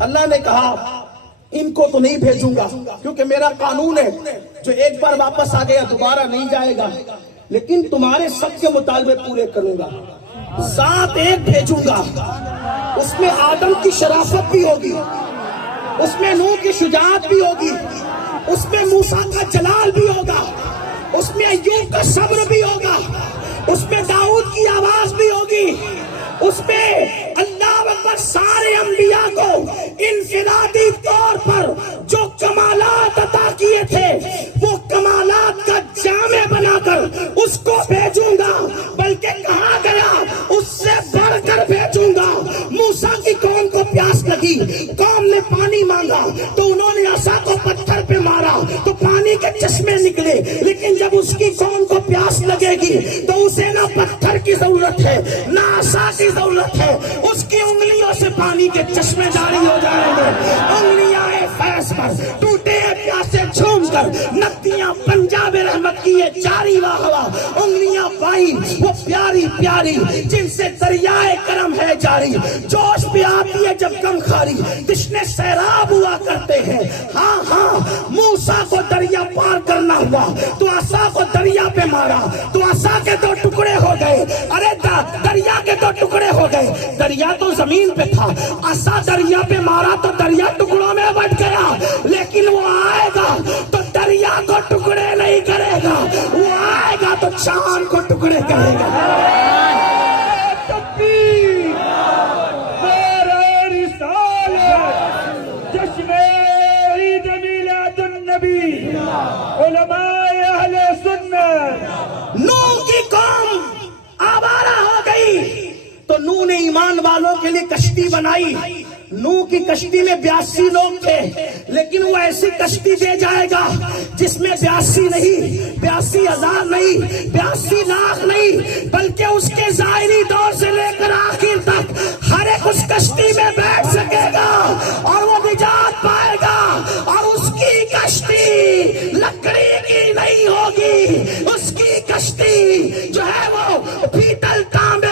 اللہ نے کہا ان کو تو نہیں بھیجوں گا کیونکہ میرا قانون ہے جو ایک بار واپس آ گیا دوبارہ نہیں جائے گا، لیکن تمہارے سب کے مطالبے پورے کروں گا. 7 ایک بھیجوں گا، اس میں آدم کی شرافت بھی ہوگی، اس میں نوح کی شجاعت بھی ہوگی، اس میں موسیٰ کا جلال بھی ہوگا، اس میں ایوب کا صبر بھی ہوگا، اس میں داؤد کی آواز بھی ہوگی، اس میں اللہ اکبر سارے انبیاء کو انفرادی طور پر جو کمالات عطا کیے تھے وہ کمالات کا جامع بنا کر اس کو بھیجوں گا. بلکہ کہا گیا اس سے بڑھ کر بھیجوں گا. موسیٰ کی قوم کو پیاس لگی، قوم نے پانی مانگا تو انہوں نے عصا کو پتھر پہ مارا تو پانی کے چشمے نکلے. لیکن جب اس کی قوم کو پیاس لگے گی تو اسے نہ پتھر کی ضرورت ہے نہ عصا کی ضرورت ہے، اس کی انگلیوں سے پانی کے چشمے جاری ہو جائیں گے. انگلیاں فیض پر ٹوٹے پیاسے جھوم کر ندیاں پنجاب رحمت کی یہ جاری واہ واہ. انگلیاں پائی وہ پیاری پیاری جن سے دریائے کرم ہے جاری. جوش پہ آتی ہے جب کم خاری، تشنے سیراب ہوا کرتے ہیں. ہاں ہاں موسیٰ کو دریا پار کرنا ہوا تو عصا کو دریا پہ مارا تو عصا کے 2 ٹکڑے ہو گئے. ارے دریا کے 2 ٹکڑے ہو گئے، دریا تو زمین پہ تھا، عصا دریا پہ مارا تو دریا ٹکڑوں میں بٹ گیا. لیکن وہ آئے گا تو دریا کو ٹکڑے نہیں کرے گا، وہ آئے گا تو چاند کو ٹکڑے کرے گا. علماء اہل سنت. نوح کی قوم آوارہ ہو گئی تو نوح نے ایمان والوں کے لیے کشتی بنائی. نوح کی کشتی میں 82 لوگ تھے، لیکن وہ ایسی کشتی دے جائے گا جس میں 82 نہیں، 82,000 نہیں، 82 لاکھ نہیں، بلکہ اس کے ظاہری دور سے لے کر آخر تک ہر ایک اس کشتی میں بیٹھ سکے گا اور وہ نجات پائے گا. اور اس کی کشتی لکڑی کی نہیں ہوگی، اس کی کشتی جو ہے وہ پیتل تانبے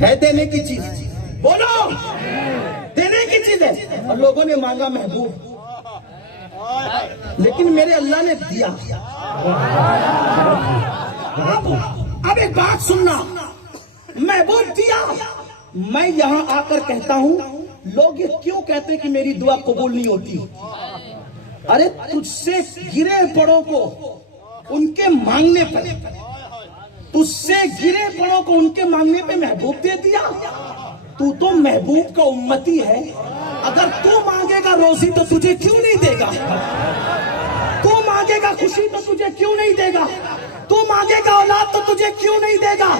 ہے دینے کی چیز؟ بولو، دینے کی چیز ہے. اور لوگوں نے مانگا محبوب، لیکن میرے اللہ نے دیا. اب ایک بات سننا، محبوب دیا. میں یہاں آ کر کہتا ہوں، لوگ یہ کیوں کہتے کہ میری دعا قبول نہیں ہوتی؟ ارے تجھ سے گرے پڑوں کو ان کے مانگنے پر، تجھ سے گرے پڑوں کو ان کے مانگنے پہ محبوب دے دیا. تو محبوب کا امتی ہے. اگر تو مانگے گا روزی تو تجھے کیوں نہیں دے گا؟ تو مانگے گا خوشی تو تجھے کیوں نہیں دے گا؟ تو مانگے گا اولاد تو تجھے کیوں نہیں دے گا؟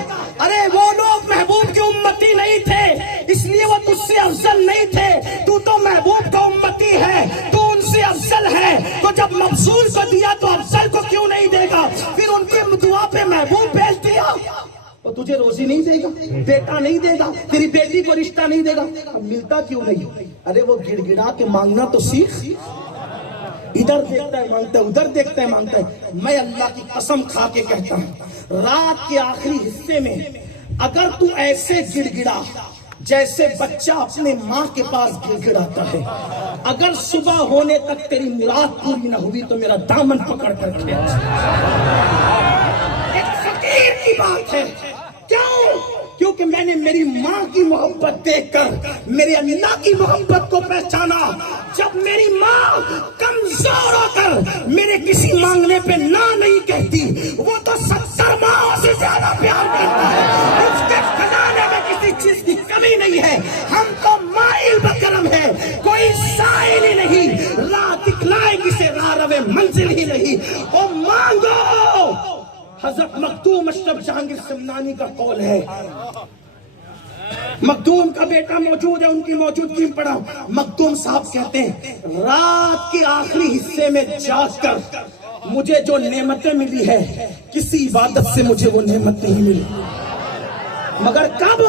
ارے وہ لوگ محبوب کے امتی نہیں تھے، اس لیے وہ تجھ سے افضل نہیں تھے. تو محبوب کا امتی ہے، تو ان سے افضل ہے. تو جب مفضول کو دیا تو افضل کو کیوں نہیں دے گا؟ پھر ان کی دعا پہ محبوب بھیج دیا. وہ تجھے روزی نہیں دے گا، بیٹا نہیں دے گا، تیری بیٹی کو رشتہ نہیں دے گا. اب ملتا کیوں نہیں؟ ارے وہ گڑ گڑا کے مانگنا تو سیکھ. ادھر دیکھتا ہے مانگتا ہے، ادھر دیکھتا ہے مانگتا ہے. میں اللہ کی قسم کھا کے کہتا ہوں، رات کے آخری حصے میں اگر تو ایسے گڑ گڑا جیسے بچہ اپنے ماں کے پاس گڑ گڑاتا ہے، اگر صبح ہونے تک تیری مراد پوری نہ ہوئی تو میرا دامن پکڑ کر کھینچ. ایک فقیر کی بات ہے. کیوں؟ کیونکہ میں نے میری ماں کی محبت دیکھ کر میرے اللہ کی محبت کو پہچانا. جب میری ماں کمزور ہو کر میرے کسی مانگنے پہ نہ نہیں کہتی، وہ تو 70 ماں سے زیادہ پیار کرتا ہے. اس کے خزانے میں کسی چیز کی کمی نہیں ہے. ہم تو مائل بکرم ہے، کوئی سائل ہی نہیں. راہ دکھلائے کسے راہ روے منزل ہی نہیں. او مانگو. حضرت مخدوم اشرف جہانگیر سمنانی کا قول ہے. مخدوم کا بیٹا موجود ہے، ان کی موجودگی میں پڑھا. مخدوم صاحب کہتے ہیں، رات کے آخری حصے میں جاگ کر مجھے جو نعمتیں ملی ہے کسی عبادت سے مجھے وہ نعمت نہیں ملی. مگر کب؟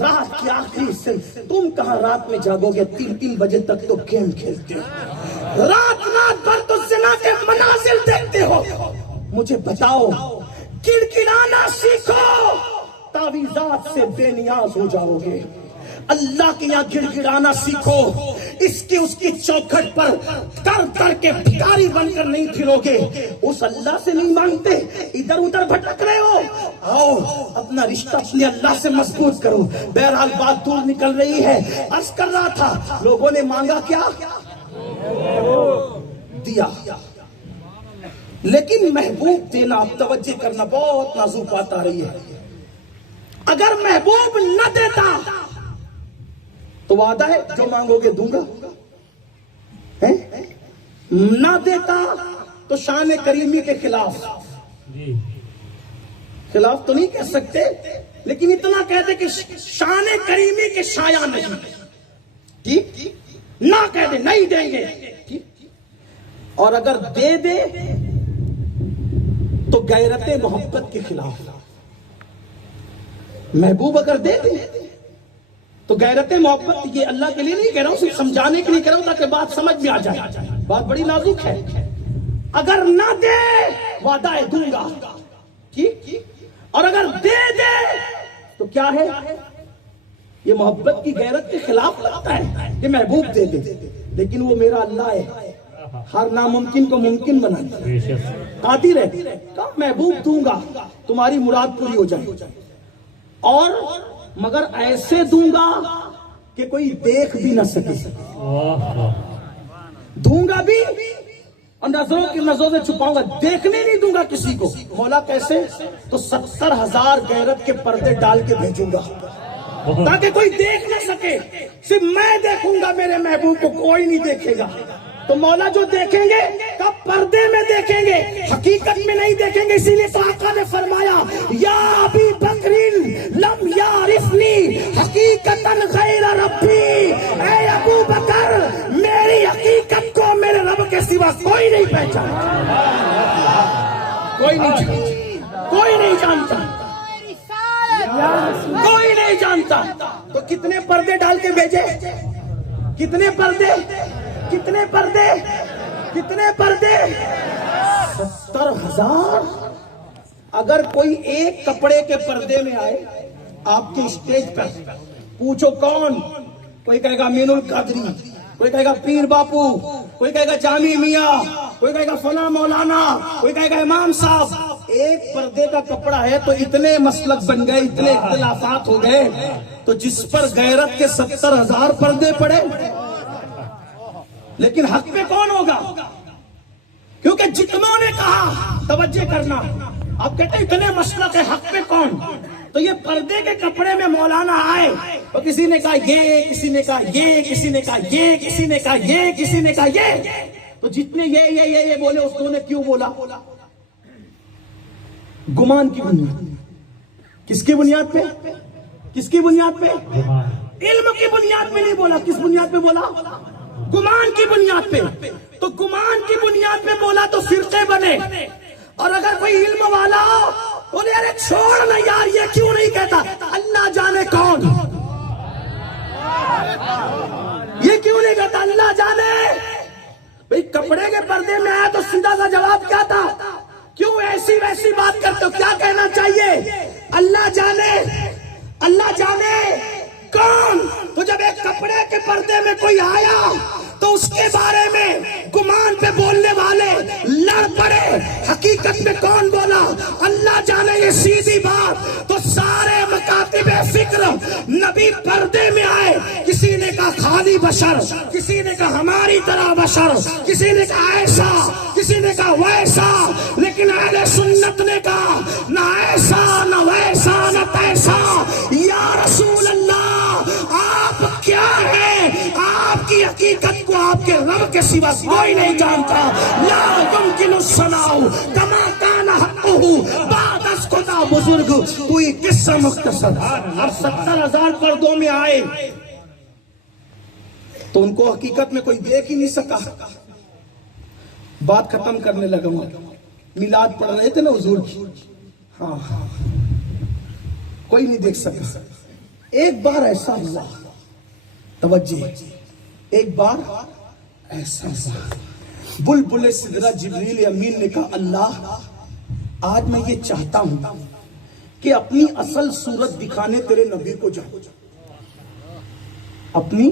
رات کے آخری حصے. تم کہاں رات میں جاگو گے؟ 3 بجے تک تو گیم کھیلتے ہو، رات بھر تو زنا کے مناظر دیکھتے ہو. مجھے بتاؤ، گڑگڑانا سیکھو، تعویذات سے بے نیاز ہو جاؤ گے. اللہ کے یہاں گڑگڑانا سیکھو، اس کی چوکھٹ پر تر کے بھکاری بن کر نہیں پھرو گے. اس اللہ سے نہیں مانگتے، ادھر ادھر بھٹک رہے ہو. آؤ اپنا رشتہ اپنے اللہ سے مضبوط کرو. بہرحال بات دور نکل رہی ہے. عرض کر رہا تھا، لوگوں نے مانگا کیا؟ دیا. لیکن محبوب دینا، آپ توجہ کرنا، بہت نازک بات آ رہی ہے. اگر محبوب نہ دیتا تو وعدہ ہے جو مانگو گے دوں گا. نہ دیتا تو شان کریمی کے خلاف تو نہیں کہہ سکتے، لیکن اتنا کہتے کہ شان کریمی کے شایع نہیں. ٹھیک، نہ کہہ دے نہیں دیں گے. اور اگر دے دے تو غیرت محبت کے خلاف. محبوب اگر دے دے تو غیرت محبت، یہ اللہ کے لیے نہیں کہہ رہا ہوں، صرف سمجھانے کے لیے کہہ رہا ہوں تاکہ بات سمجھ میں آ جائے. بات بڑی نازک ہے. اگر نہ دے وعدہ ہے دوں گا، ٹھیک، اور اگر دے دے تو کیا ہے؟ یہ محبت کی غیرت کے خلاف لگتا ہے کہ محبوب دے دے. لیکن وہ میرا اللہ ہے، ہر ناممکن کو ممکن بناتا ہے، قادر ہے. کہا محبوب دوں گا، تمہاری مراد پوری ہو جائے. اور مگر ایسے دوں گا کہ کوئی دیکھ بھی نہ سکے. دوں گا بھی اور نظروں سے چھپاؤں گا، دیکھنے نہیں دوں گا کسی کو. مولا کیسے؟ تو 70,000 غیرت کے پردے ڈال کے بھیجوں گا تاکہ کوئی دیکھ نہ سکے. صرف میں دیکھوں گا، میرے محبوب کو کوئی نہیں دیکھے گا. تو مولا جو دیکھیں گے کب؟ پردے میں دیکھیں گے، حقیقت میں نہیں دیکھیں گے. اسی لیے تو آقا نے فرمایا، یا ابی بکر لم یعرفنی حقیقتا غیر ربی. اے ابو بکر، میری حقیقت کو میرے رب کے سوا کوئی نہیں پہچانتا، کوئی نہیں جانتا، کوئی نہیں جانتا. تو کتنے پردے ڈال کے بھیجے؟ کتنے پردے؟ 70,000. اگر کوئی ایک کپڑے کے پردے میں آئے آپ کے اسٹیج پر پوچھو کون، کوئی کہے گا امین القادری، کوئی کہے گا پیر باپو، کوئی کہے گا جامی میاں، کوئی کہے گا فلاں مولانا، کوئی کہے گا امام صاحب۔ ایک پردے کا کپڑا ہے تو اتنے مسلک بن گئے، اتنے اختلافات ہو گئے، تو جس پر غیرت کے 70,000 پردے پڑے، لیکن حق پہ کون ہوگا؟ کیونکہ جتنوں نے کہا، توجہ کرنا، آپ کہتے ہیں اتنے مسلک ہے، حق پہ کون؟ تو یہ پردے کے کپڑے میں مولانا آئے تو کسی نے کہا یہ، کسی نے کہا یہ، کسی نے کہا یہ، کسی نے کہا یہ، کسی نے کہا یہ، تو جتنے یہ بولے اس نے کیوں بولا؟ گمان کی بنیاد۔ کس کی بنیاد پہ؟ کس کی بنیاد پہ؟ علم کی بنیاد پہ نہیں بولا۔ کس بنیاد پہ بولا؟ گمان کی بنیاد پہ۔ تو گمان کی بنیاد پہ بولا تو فرقے بنے، اور اگر کوئی علم والا ہو بولے ارے چھوڑ نا یار، یہ کیوں نہیں کہتا؟ اللہ جانے کون، یہ کیوں نہیں کہتا؟ اللہ جانے۔ بھئی کپڑے کے پردے میں آیا تو سیدھا سا جواب کیا تھا؟ کیوں ایسی ویسی بات کرتے ہو؟ کیا کہنا چاہیے؟ اللہ جانے، اللہ جانے کون؟ تو جب ایک کپڑے کے پردے میں کوئی آیا تو اس کے بارے میں گمان پہ بولنے والے لڑ پڑے، حقیقت میں کون بولا؟ اللہ جانے۔ یہ سیدھی بات۔ تو سارے مکاتب فکر نبی پردے میں آئے، کسی نے کہا خالی بشر، کسی نے کہا ہماری طرح بشر، کسی نے کہا ایسا، کسی نے کہا ویسا، لیکن اہل سنت نے کہا نہ ایسا نہ ویسا نہ تیسا۔ یا رسول اللہ، آپ کیا ہے؟ آپ کی حقیقت کو آپ کے رب کے سوا کوئی نہیں جانتا۔ لا يمكن الصناع كما كان حقه بعد از خدا بزرگ کوئی قصہ مختصر۔ اب 70,000 پردوں میں آئے تو ان کو حقیقت میں کوئی دیکھ ہی نہیں سکا۔ بات ختم کرنے لگا، میلاد پڑھ رہے تھے نا حضور کی، ہاں کوئی نہیں دیکھ سکا۔ ایک بار ایسا ہوا، توجہ، ایک بار ایسا ہوا، بلبل سدرہ جبریل امین نے کہا اللہ آج میں یہ چاہتا ہوں کہ اپنی اصل صورت دکھانے تیرے نبی کو جاؤ۔ اپنی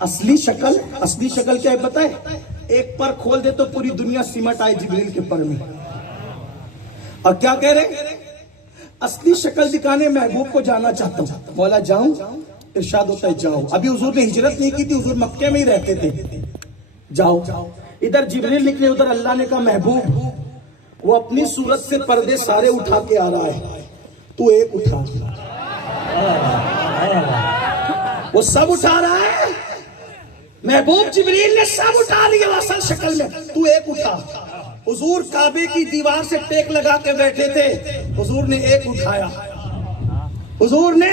اصلی شکل کیا ہے پتہ ہے؟ ایک پر کھول دے تو پوری دنیا سمٹ آئے جبریل کے پر میں۔ اور کیا کہہ رہے؟ اصلی شکل دکھانے محبوب کو جانا چاہتا ہوں۔ مولا جاؤں؟ ارشاد ہوتا ہے جاؤ۔ ابھی حضور نے ہجرت نہیں کی تھی، حضور مکے میں ہی رہتے تھے۔ جاؤ۔ ادھر جبریل نکلے، ادھر اللہ نے کہا محبوب وہ اپنی صورت سے پردے سارے اٹھا کے آ رہا ہے، تو ایک اٹھا۔ وہ سب اٹھا رہا ہے، محبوب جبریل نے سب اٹھا لیا اصل شکل میں، تو ایک اٹھا۔ حضور کعبے کی دیوار سے ٹیک لگا کے بیٹھے تھے، حضور نے ایک اٹھایا، حضور نے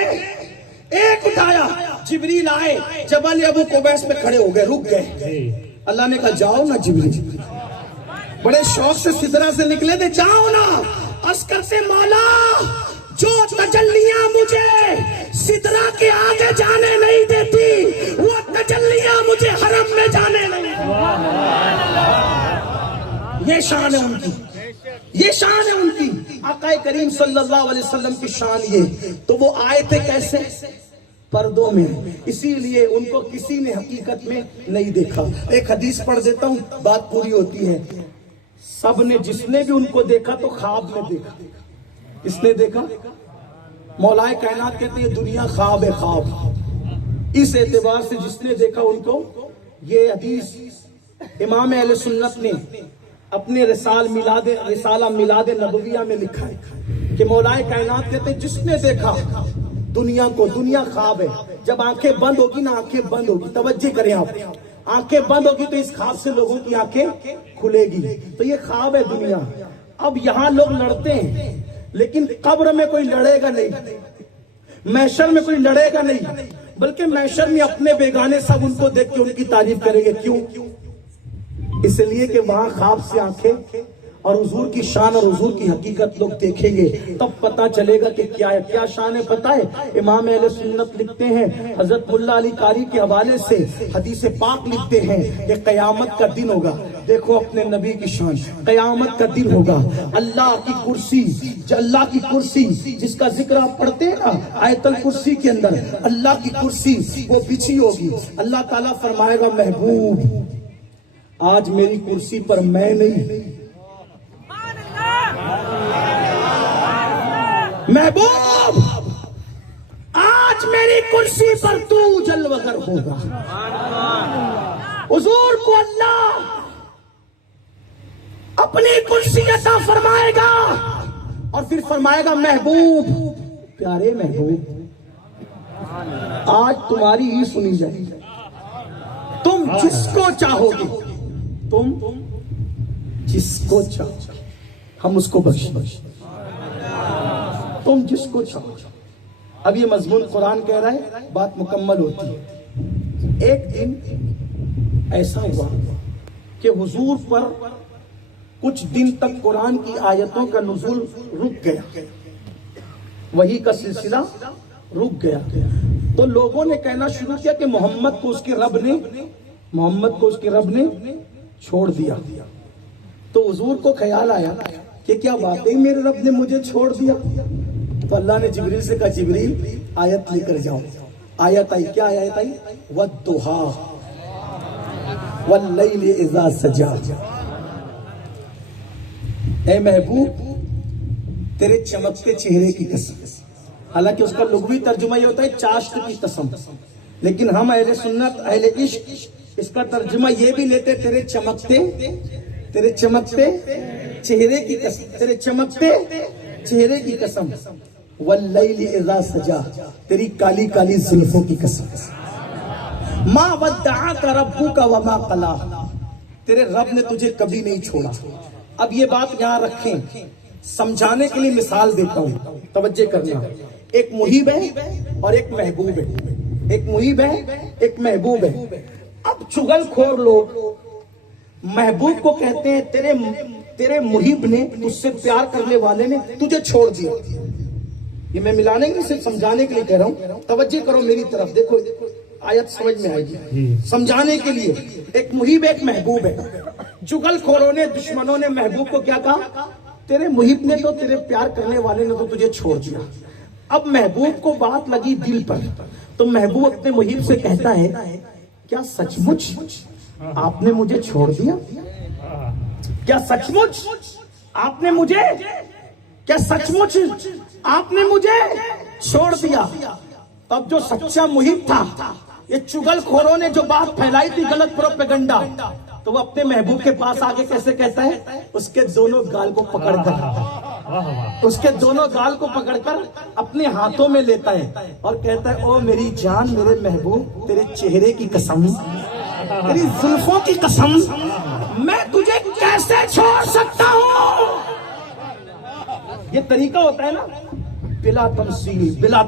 ایک اٹھایا۔ جبریل آئے، جبل ابو قبیس میں کھڑے ہو گئے، رک گئے۔ اللہ نے کہا جاؤ نا جبریل، بڑے شوق سے سدرہ سے نکلے تھے، جاؤ نا۔ عرض کرتے مولا جو تجلیاں مجھے سدرہ کے آگے جانے نہیں دیتی، وہ تجلیاں مجھے حرم میں جانے نہیں دیتی۔ یہ شان ہے ان کی، یہ شان ہے ان کی۔ آقا کریم صلی اللہ علیہ وسلم کی شان یہ۔ تو وہ آئے تھے کیسے؟ پردوں میں، اسی لیے ان کو کسی نے حقیقت میں نہیں دیکھا۔ ایک حدیث پڑھ دیتا ہوں، بات پوری ہوتی ہے۔ سب نے، جس نے بھی ان کو دیکھا تو خواب میں دیکھا۔ کس نے دیکھا؟ مولا کائنات کہتے ہیں دنیا خواب ہے، خواب۔ اس اعتبار سے جس نے دیکھا ان کو، یہ حدیث امام اہل سنت نے اپنے رسالہ میلاد نبویہ میں لکھا ہے کہ مولا کائنات کہتے ہیں جس نے دیکھا دنیا کو، دنیا خواب ہے۔ جب آنکھیں بند ہوگی نا، آنکھیں بند ہوگی، توجہ کریں آپ، آنکھیں بند ہوگی تو اس خواب سے لوگوں کی آنکھیں کھلے گی۔ تو یہ خواب ہے دنیا۔ اب یہاں لوگ لڑتے ہیں، لیکن قبر میں کوئی لڑے گا نہیں، محشر میں کوئی لڑے گا نہیں، بلکہ محشر میں اپنے بیگانے سب ان کو دیکھ کے ان کی تعریف کریں گے۔ کیوں؟ اس لیے کہ وہاں خواب سے آنکھیں اور حضور کی شان اور حضور کی حقیقت لوگ دیکھیں گے تب پتا چلے گا کہ کیا ہے. کیا شان ہے پتہ ہے؟ امام اہل سنت لکھتے ہیں حضرت ملا علی قاری کے حوالے سے حدیث پاک لکھتے ہیں کہ قیامت کا دن ہوگا. دیکھو اپنے نبی کی شان. قیامت کا دن ہوگا, اللہ کی کرسی جس کا ذکر آپ پڑھتے ہیں نا آیت الکرسی کے اندر, اللہ کی کرسی وہ بچھی ہوگی. اللہ تعالیٰ فرمائے گا محبوب آج میری کرسی پر میں نہیں, محبوب آج میری کرسی پر تو جلوگر ہوگا. حضور کو اللہ اپنی کرسی عطا فرمائے گا اور پھر فرمائے گا محبوب, پیارے محبوب آج تمہاری ہی سنی جائے. تم جس کو چاہو گے, تم جس کو چاہو ہم اس کو بخش, تم جس کو چاہو. اب یہ مضمون قرآن کہہ رہا ہے, بات مکمل ہوتی ہے. ایک دن ایسا ہوا کہ حضور پر کچھ دن تک قرآن کی آیتوں کا نزول رک گیا, وحی کا سلسلہ رک گیا. تو لوگوں نے کہنا شروع کیا کہ محمد کو اس کے رب نے چھوڑ دیا. تو حضور کو خیال آیا کہ کیا واقعی میرے رب نے مجھے چھوڑ دیا؟ تو اللہ نے جبریل سے کہا جبریل آیت لے کر جاؤ. آیت آئی, کیا آیت آئی؟ وَالضُّحَىٰ وَاللَّيْلِ إِذَا سَجَىٰ. اے محبوب تیرے چمکتے چہرے کی قسم. حالانکہ اس کا لغوی ترجمہ یہ ہوتا ہے چاشت کی قسم, لیکن ہم اہل سنت اہل عشق اس کا ترجمہ یہ بھی لیتے تیرے چمکتے چہرے کی قسم, تیرے چمکتے چہرے کی قسم. واللیل اذا سجا, تیری کالی کالی زلفوں کی قسم. ما ودعاک ربک وما قلا, تیرے رب نے تجھے کبھی نہیں چھوڑا. اب یہ بات یہاں رکھیں, سمجھانے کے لیے مثال دیتا ہوں, توجہ کرنا. ایک محب ہے اور ایک محبوب ہے, ایک محب ہے ایک محبوب ہے. اب چغل خور لوگ محبوب کو کہتے ہیں تیرے محب نے, تجھ سے پیار کرنے والے نے تجھے چھوڑ دیا. یہ میں ملانے کے لیے صرف سمجھانے کے لیے کہہ رہا ہوں, توجہ کرو میری طرف, دیکھو آیت سمجھ میں آئے گی. سمجھانے کے لیے ایک محب ایک محبوب ہے. چغل خوروں نے, دشمنوں نے محبوب کو کیا کہا؟ تیرے محب نے تو, تیرے پیار کرنے والے نے تو تجھے چھوڑ دیا. اب محبوب کو بات لگی دل پر, تو محبوب اپنے محب سے کہتا ہے کیا سچ مچ آپ نے مجھے چھوڑ دیا؟ کیا سچ مچ آپ نے مجھے چھوڑ دیا؟ اب جو سچا محب تھا, یہ چغل خوروں نے جو بات پھیلائی تھی غلط پروپیگنڈا, تو وہ اپنے محبوب کے پاس آگے کیسے کہتا ہے؟ اس کے دونوں گال کو پکڑ کر اپنے ہاتھوں میں لیتا ہے اور کہتا ہے او میری جان, میرے محبوب, تیرے چہرے کی قسم, تیری زلفوں کی قسم, میں تجھے کیسے چھوڑ سکتا ہوں؟ یہ طریقہ ہوتا ہے نا, بلا تمثیل, بلا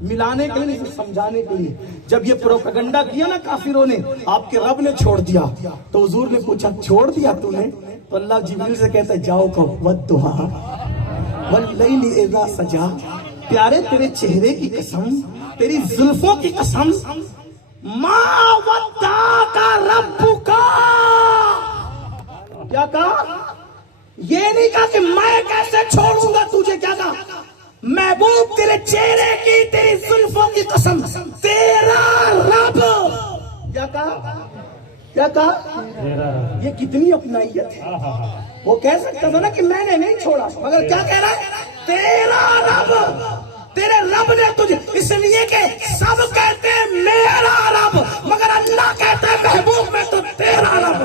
ملانے کے لیے, سمجھانے کے لیے. جب یہ پروپیگنڈا کیا نا کافروں نے, آپ کے رب نے چھوڑ دیا, تو حضور نے پوچھا چھوڑ دیا تو نے؟ تو اللہ جبریل سے کہتا ہے جاؤ کہو وَالضُّحَىٰ وَاللَّيْلِ إِذَا سَجَىٰ, پیارے تیرے چہرے کی قسم, تیری زلفوں کی قسم, مَا وَدَّعَكَ رَبُّكَ. کیا کہا؟ یہ نہیں کہا کہ میں کیسے چھوڑوں گا تجھے, کیا کہا؟ محبوب تیرے چہرے کی, تیری زلفوں کی قسم, تیرا رب. کیا کہا؟ یہ کتنی اپنائیت ہے. وہ کہہ سکتا تھا نا کہ میں نے نہیں چھوڑا, مگر کیا کہہ رہا ہے؟ تیرا رب, تیرے رب نے تجھے. اس لیے کہ سب کہتے ہیں میرا رب, مگر اللہ کہتا ہے محبوب میں تو تیرا رب.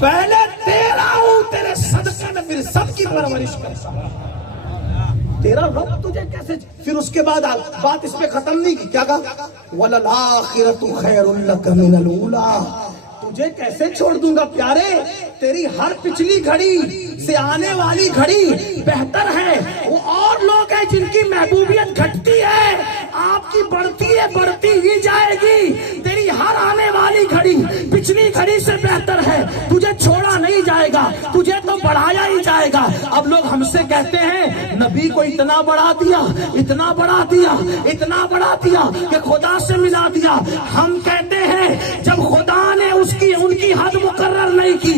پہلے تیرا ہوں, تیرے صدقے میں پھر سب کی پرورش کرتا ہوں. تیرا رب تجھے کیسے؟ پھر اس کے بعد بات اس پہ ختم نہیں کی, کیا کہا؟ وَلَلْآخِرَةُ خَيْرٌ لَكَ مِنَ الْأُولَىٰ, تجھے کیسے چھوڑ دوں گا پیارے؟ تیری ہر پچھلی گھڑی سے آنے والی گھڑی بہتر ہے. وہ اور لوگ ہیں جن کی محبوبیت گھٹتی ہے، آپ کی بڑھتی ہے، بڑھتی ہی جائے گی. تیری ہر آنے والی گھڑی پچھلی گھڑی سے بہتر ہے. تجھے چھوڑا نہیں جائے گا، تجھے تو بڑھایا ہی جائے گا. اب لوگ ہم سے کہتے ہیں نبی کو اتنا بڑھا دیا، اتنا بڑھا دیا، اتنا بڑھا دیا کہ خدا سے ملا دیا. ہم کہتے ہیں جب خدا نے ان کی حد مقرر نہیں کی،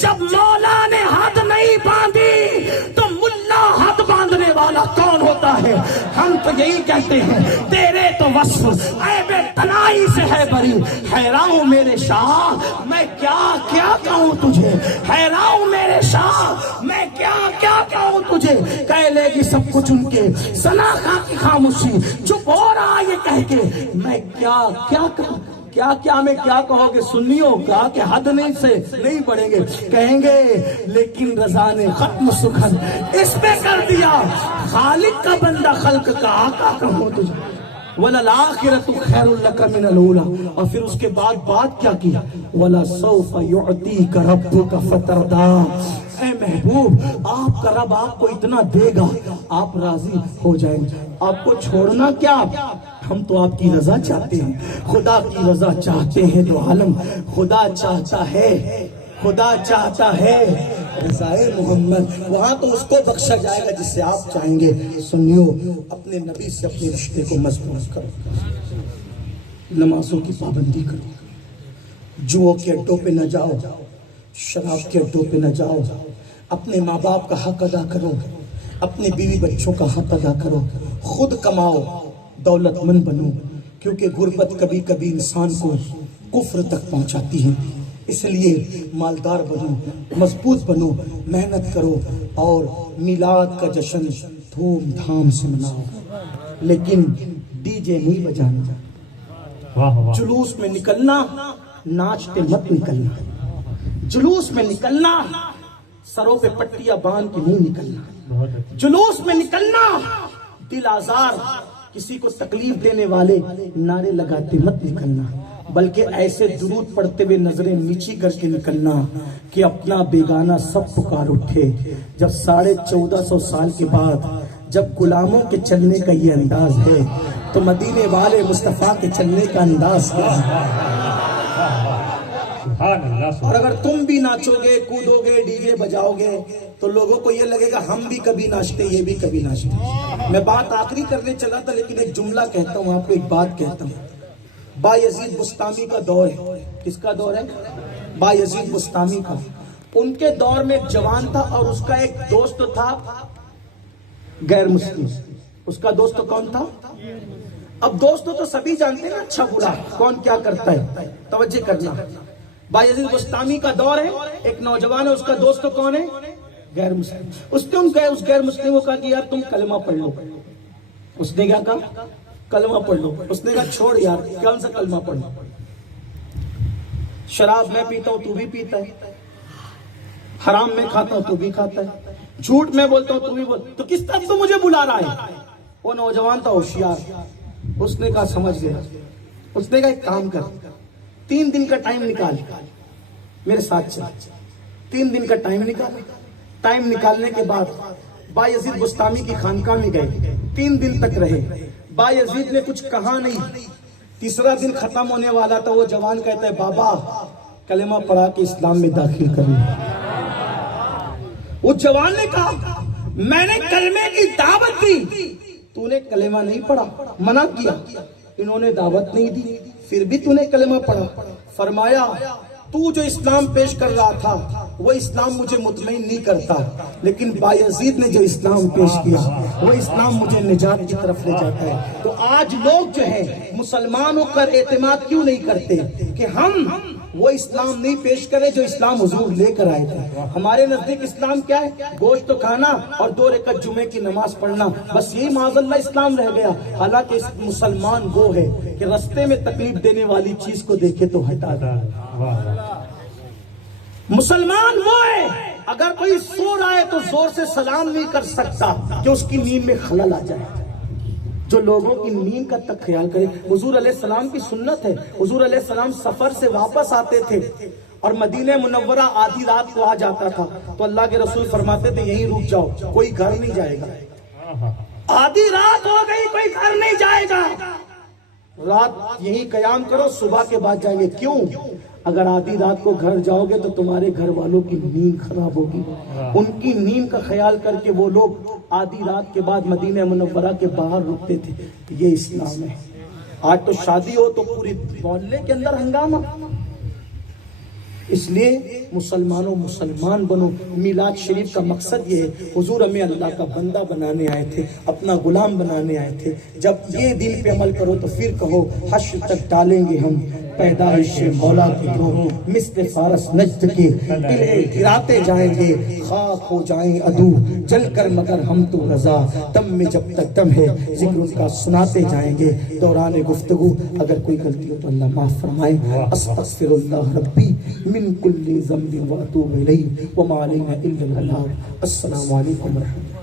جب مولا نے حد نہیں باندھی، تو ملا حد باندھنے والا کون ہوتا ہے؟ ہم تو یہی کہتے ہیں تیرے تو وصف عیب تنائی سے ہے بری. حیران ہوں میرے شاہ میں کیا کیا کہوں تجھے، حیران ہوں میرے شاہ میں کیا کیا کہوں تجھے. کہہ لے گی سب کچھ ان کے ثنا خاں کی خاموشی، چپ ہو رہا یہ کہہ کے میں کیا کیا کہوں. کیا میں کیا کہو گے سنیوں کا کہ حد نہیں سے نہیں بڑھیں گے. کہیں گے لیکن رضا نے ختم سخن اس پہ کر دیا. خالق کا بندہ خلق کا آقا کہوں تجھے. وَلَلْآخِرَةُ خَيْرٌ لَكَ مِنَ الْأُولَىٰ. اور پھر اس کے بعد بات کیا کی؟ وَلَسَوْفَ يُعْطِيكَ رَبُّكَ فَتَرْضَىٰ. اے محبوب آپ کا رب آپ کو اتنا دے گا آپ راضی ہو جائیں گے. آپ کو چھوڑنا کیا، ہم تو آپ کی رضا چاہتے ہیں. خدا کی رضا چاہتے ہیں تو عالم خدا چاہتا ہے، خدا چاہتا ہے رضائے محمد. وہاں تو اس کو بخشا جائے گا جس سے آپ چاہیں گے. سنیو اپنے نبی سے اپنے رشتے کو مضبوط کرو، نمازوں کی پابندی کرو، جوؤں کے اڈوں پہ نہ جاؤ، شراب کے اڈوں پہ نہ جاؤ، اپنے ماں باپ کا حق ادا کرو، اپنے بیوی بچوں کا حق ادا کرو، خود کماؤ، دولت مند بنو. کیونکہ غربت کبھی کبھی انسان کو کفر تک پہنچاتی ہے. اس لیے مالدار بنو، مضبوط بنو، محنت کرو اور میلاد کا جشن دھوم دھام سے مناؤ. لیکن ڈی جے نہیں بجانا، جلوس میں نکلنا، ناچتے مت نکلنا. جلوس میں نکلنا سروں پہ پٹیاں باندھ کے نہیں نکلنا. جلوس میں نکلنا دل آزار کسی کو تکلیف دینے والے نعرے لگاتے مت نکلنا، بلکہ ایسے درود پڑھتے ہوئے نظریں نیچی کر کے نکلنا کہ اپنا بیگانہ سب پکار اٹھے. جب 1450 سال کے بعد جب غلاموں کے چلنے کا یہ انداز ہے تو مدینے والے مصطفیٰ کے چلنے کا انداز کیا ہے. اور اگر تم بھی ناچو گے، کودو گے، ڈی جے بجاؤ گے تو لوگوں کو یہ لگے گا ہم بھی کبھی ناچتے، یہ بھی کبھی ناچتے. میں بات آخری کرنے چلا تھا لیکن ایک جملہ کہتا ہوں آپ کو، ایک بات کہتا ہوں. بایزید بستامی کا دور ہے. کس کا دور ہے؟ بایزید بستامی کا. ان کے دور میں ایک جوان تھا اور اس کا ایک دوست تھا غیر مسلم. اس کا دوست کون تھا؟ اب دوست تو سبھی جانتے ہیں اچھا برا کون کیا کرتا ہے. توجہ کرنا، بایزید بستامی کا دور ہے. ایک نوجوان ہے، اس کا دوست کون ہے؟ غیر مسلم. اس نے اس غیر مسلم کو کہا کہ یار تم کلمہ پڑھ لو. اس نے کیا کہا؟ کلمہ پڑھ لو. اس نے کہا چھوڑ یار کون سا کلمہ پڑھنا، شراب میں پیتا ہوں تو بھی پیتا ہے، حرام میں کھاتا ہوں تو بھی کھاتا ہے، جھوٹ میں بولتا ہوں تو بھی بولتا، تو کس طرح تو مجھے بلا رہا ہے. وہ نوجوان تھا ہوشیار. اس نے کہا سمجھ گیا. اس نے کہا ایک کام کر، 3 دن کا ٹائم نکال میرے ساتھ چل. 3 دن کا ٹائم نکال. ٹائم نکالنے کے بعد بایزید بستامی کی خانقاہ میں گئے. 3 دن تک رہے. بایزید نے کچھ کہا نہیں. تیسرا دن ختم ہونے والا تھا. وہ جوان کہتا ہے بابا کلمہ پڑھا کے اسلام میں داخل کر لیا. وہ جوان نے کہا میں نے کلمے کی دعوت دی، تو نے کلمہ نہیں پڑھا. منع کیا، انہوں نے دعوت نہیں دی، پھر بھی تو نے کلمہ پڑھا. فرمایا تو جو اسلام پیش کر رہا تھا وہ اسلام مجھے مطمئن نہیں کرتا، لیکن بایزید نے جو اسلام پیش کیا وہ اسلام مجھے نجات کی طرف لے جاتا ہے. تو آج لوگ جو ہیں مسلمانوں پر اعتماد کیوں نہیں کرتے کہ ہم وہ اسلام نہیں پیش کرے جو اسلام حضور لے کر آئے تھے. ہمارے نزدیک اسلام کیا ہے؟ گوشت کھانا اور 2 رکعت جمعے کی نماز پڑھنا، بس یہی معاذ اللہ اسلام رہ گیا. حالانکہ مسلمان وہ ہے کہ رستے میں تکلیف دینے والی چیز کو دیکھے تو ہٹا دے. مسلمان وہ ہے اگر کوئی سو رہا ہے تو زور سے سلام نہیں کر سکتا کہ اس کی نیند میں خلل آ جائے. جو لوگوں کی نیند کا تک خیال کرے. حضور علیہ السلام کی سنت ہے, حضور علیہ السلام سفر سے واپس آتے تھے اور مدینہ منورہ آدھی رات کو آ جاتا تھا تو اللہ کے رسول فرماتے تھے یہیں رک جاؤ, کوئی گھر نہیں جائے گا. آدھی رات ہو گئی, کوئی گھر نہیں جائے گا, رات یہیں قیام کرو, صبح کے بعد جائیں گے. کیوں؟ اگر آدھی رات کو گھر جاؤ گے تو تمہارے گھر والوں کی نیند خراب ہوگی. ان کی نیند کا خیال کر کے وہ لوگ آدھی رات کے بعد مدینہ منورہ کے باہر رکتے تھے. یہ اسلام ہے. آج تو شادی ہو تو پوری محلے کے اندر ہنگامہ. اس لیے مسلمانوں مسلمان بنو. میلاد شریف کا مقصد یہ ہے, حضور ہمیں اللہ کا بندہ بنانے آئے تھے, اپنا غلام بنانے آئے تھے. جب یہ دل پہ عمل کرو تو پھر کہو حشر تک ڈالیں گے ہم پیدائش مولا کی گروہ, مثل فارس نجد کے قلعے گراتے جائیں گے, خاک ہو جائیں عدو جل کر مگر ہم تو رضا, دم میں جب تک دم ہے ذکر ان کا سناتے جائیں گے. دوران گفتگو اگر کوئی غلطی ہو تو اللہ معاف فرمائے. استغفر اللہ ربی من کل ذنب واتوب الیہ وما علینا الا البلاغ. السلام علیکم ورحمۃ اللہ.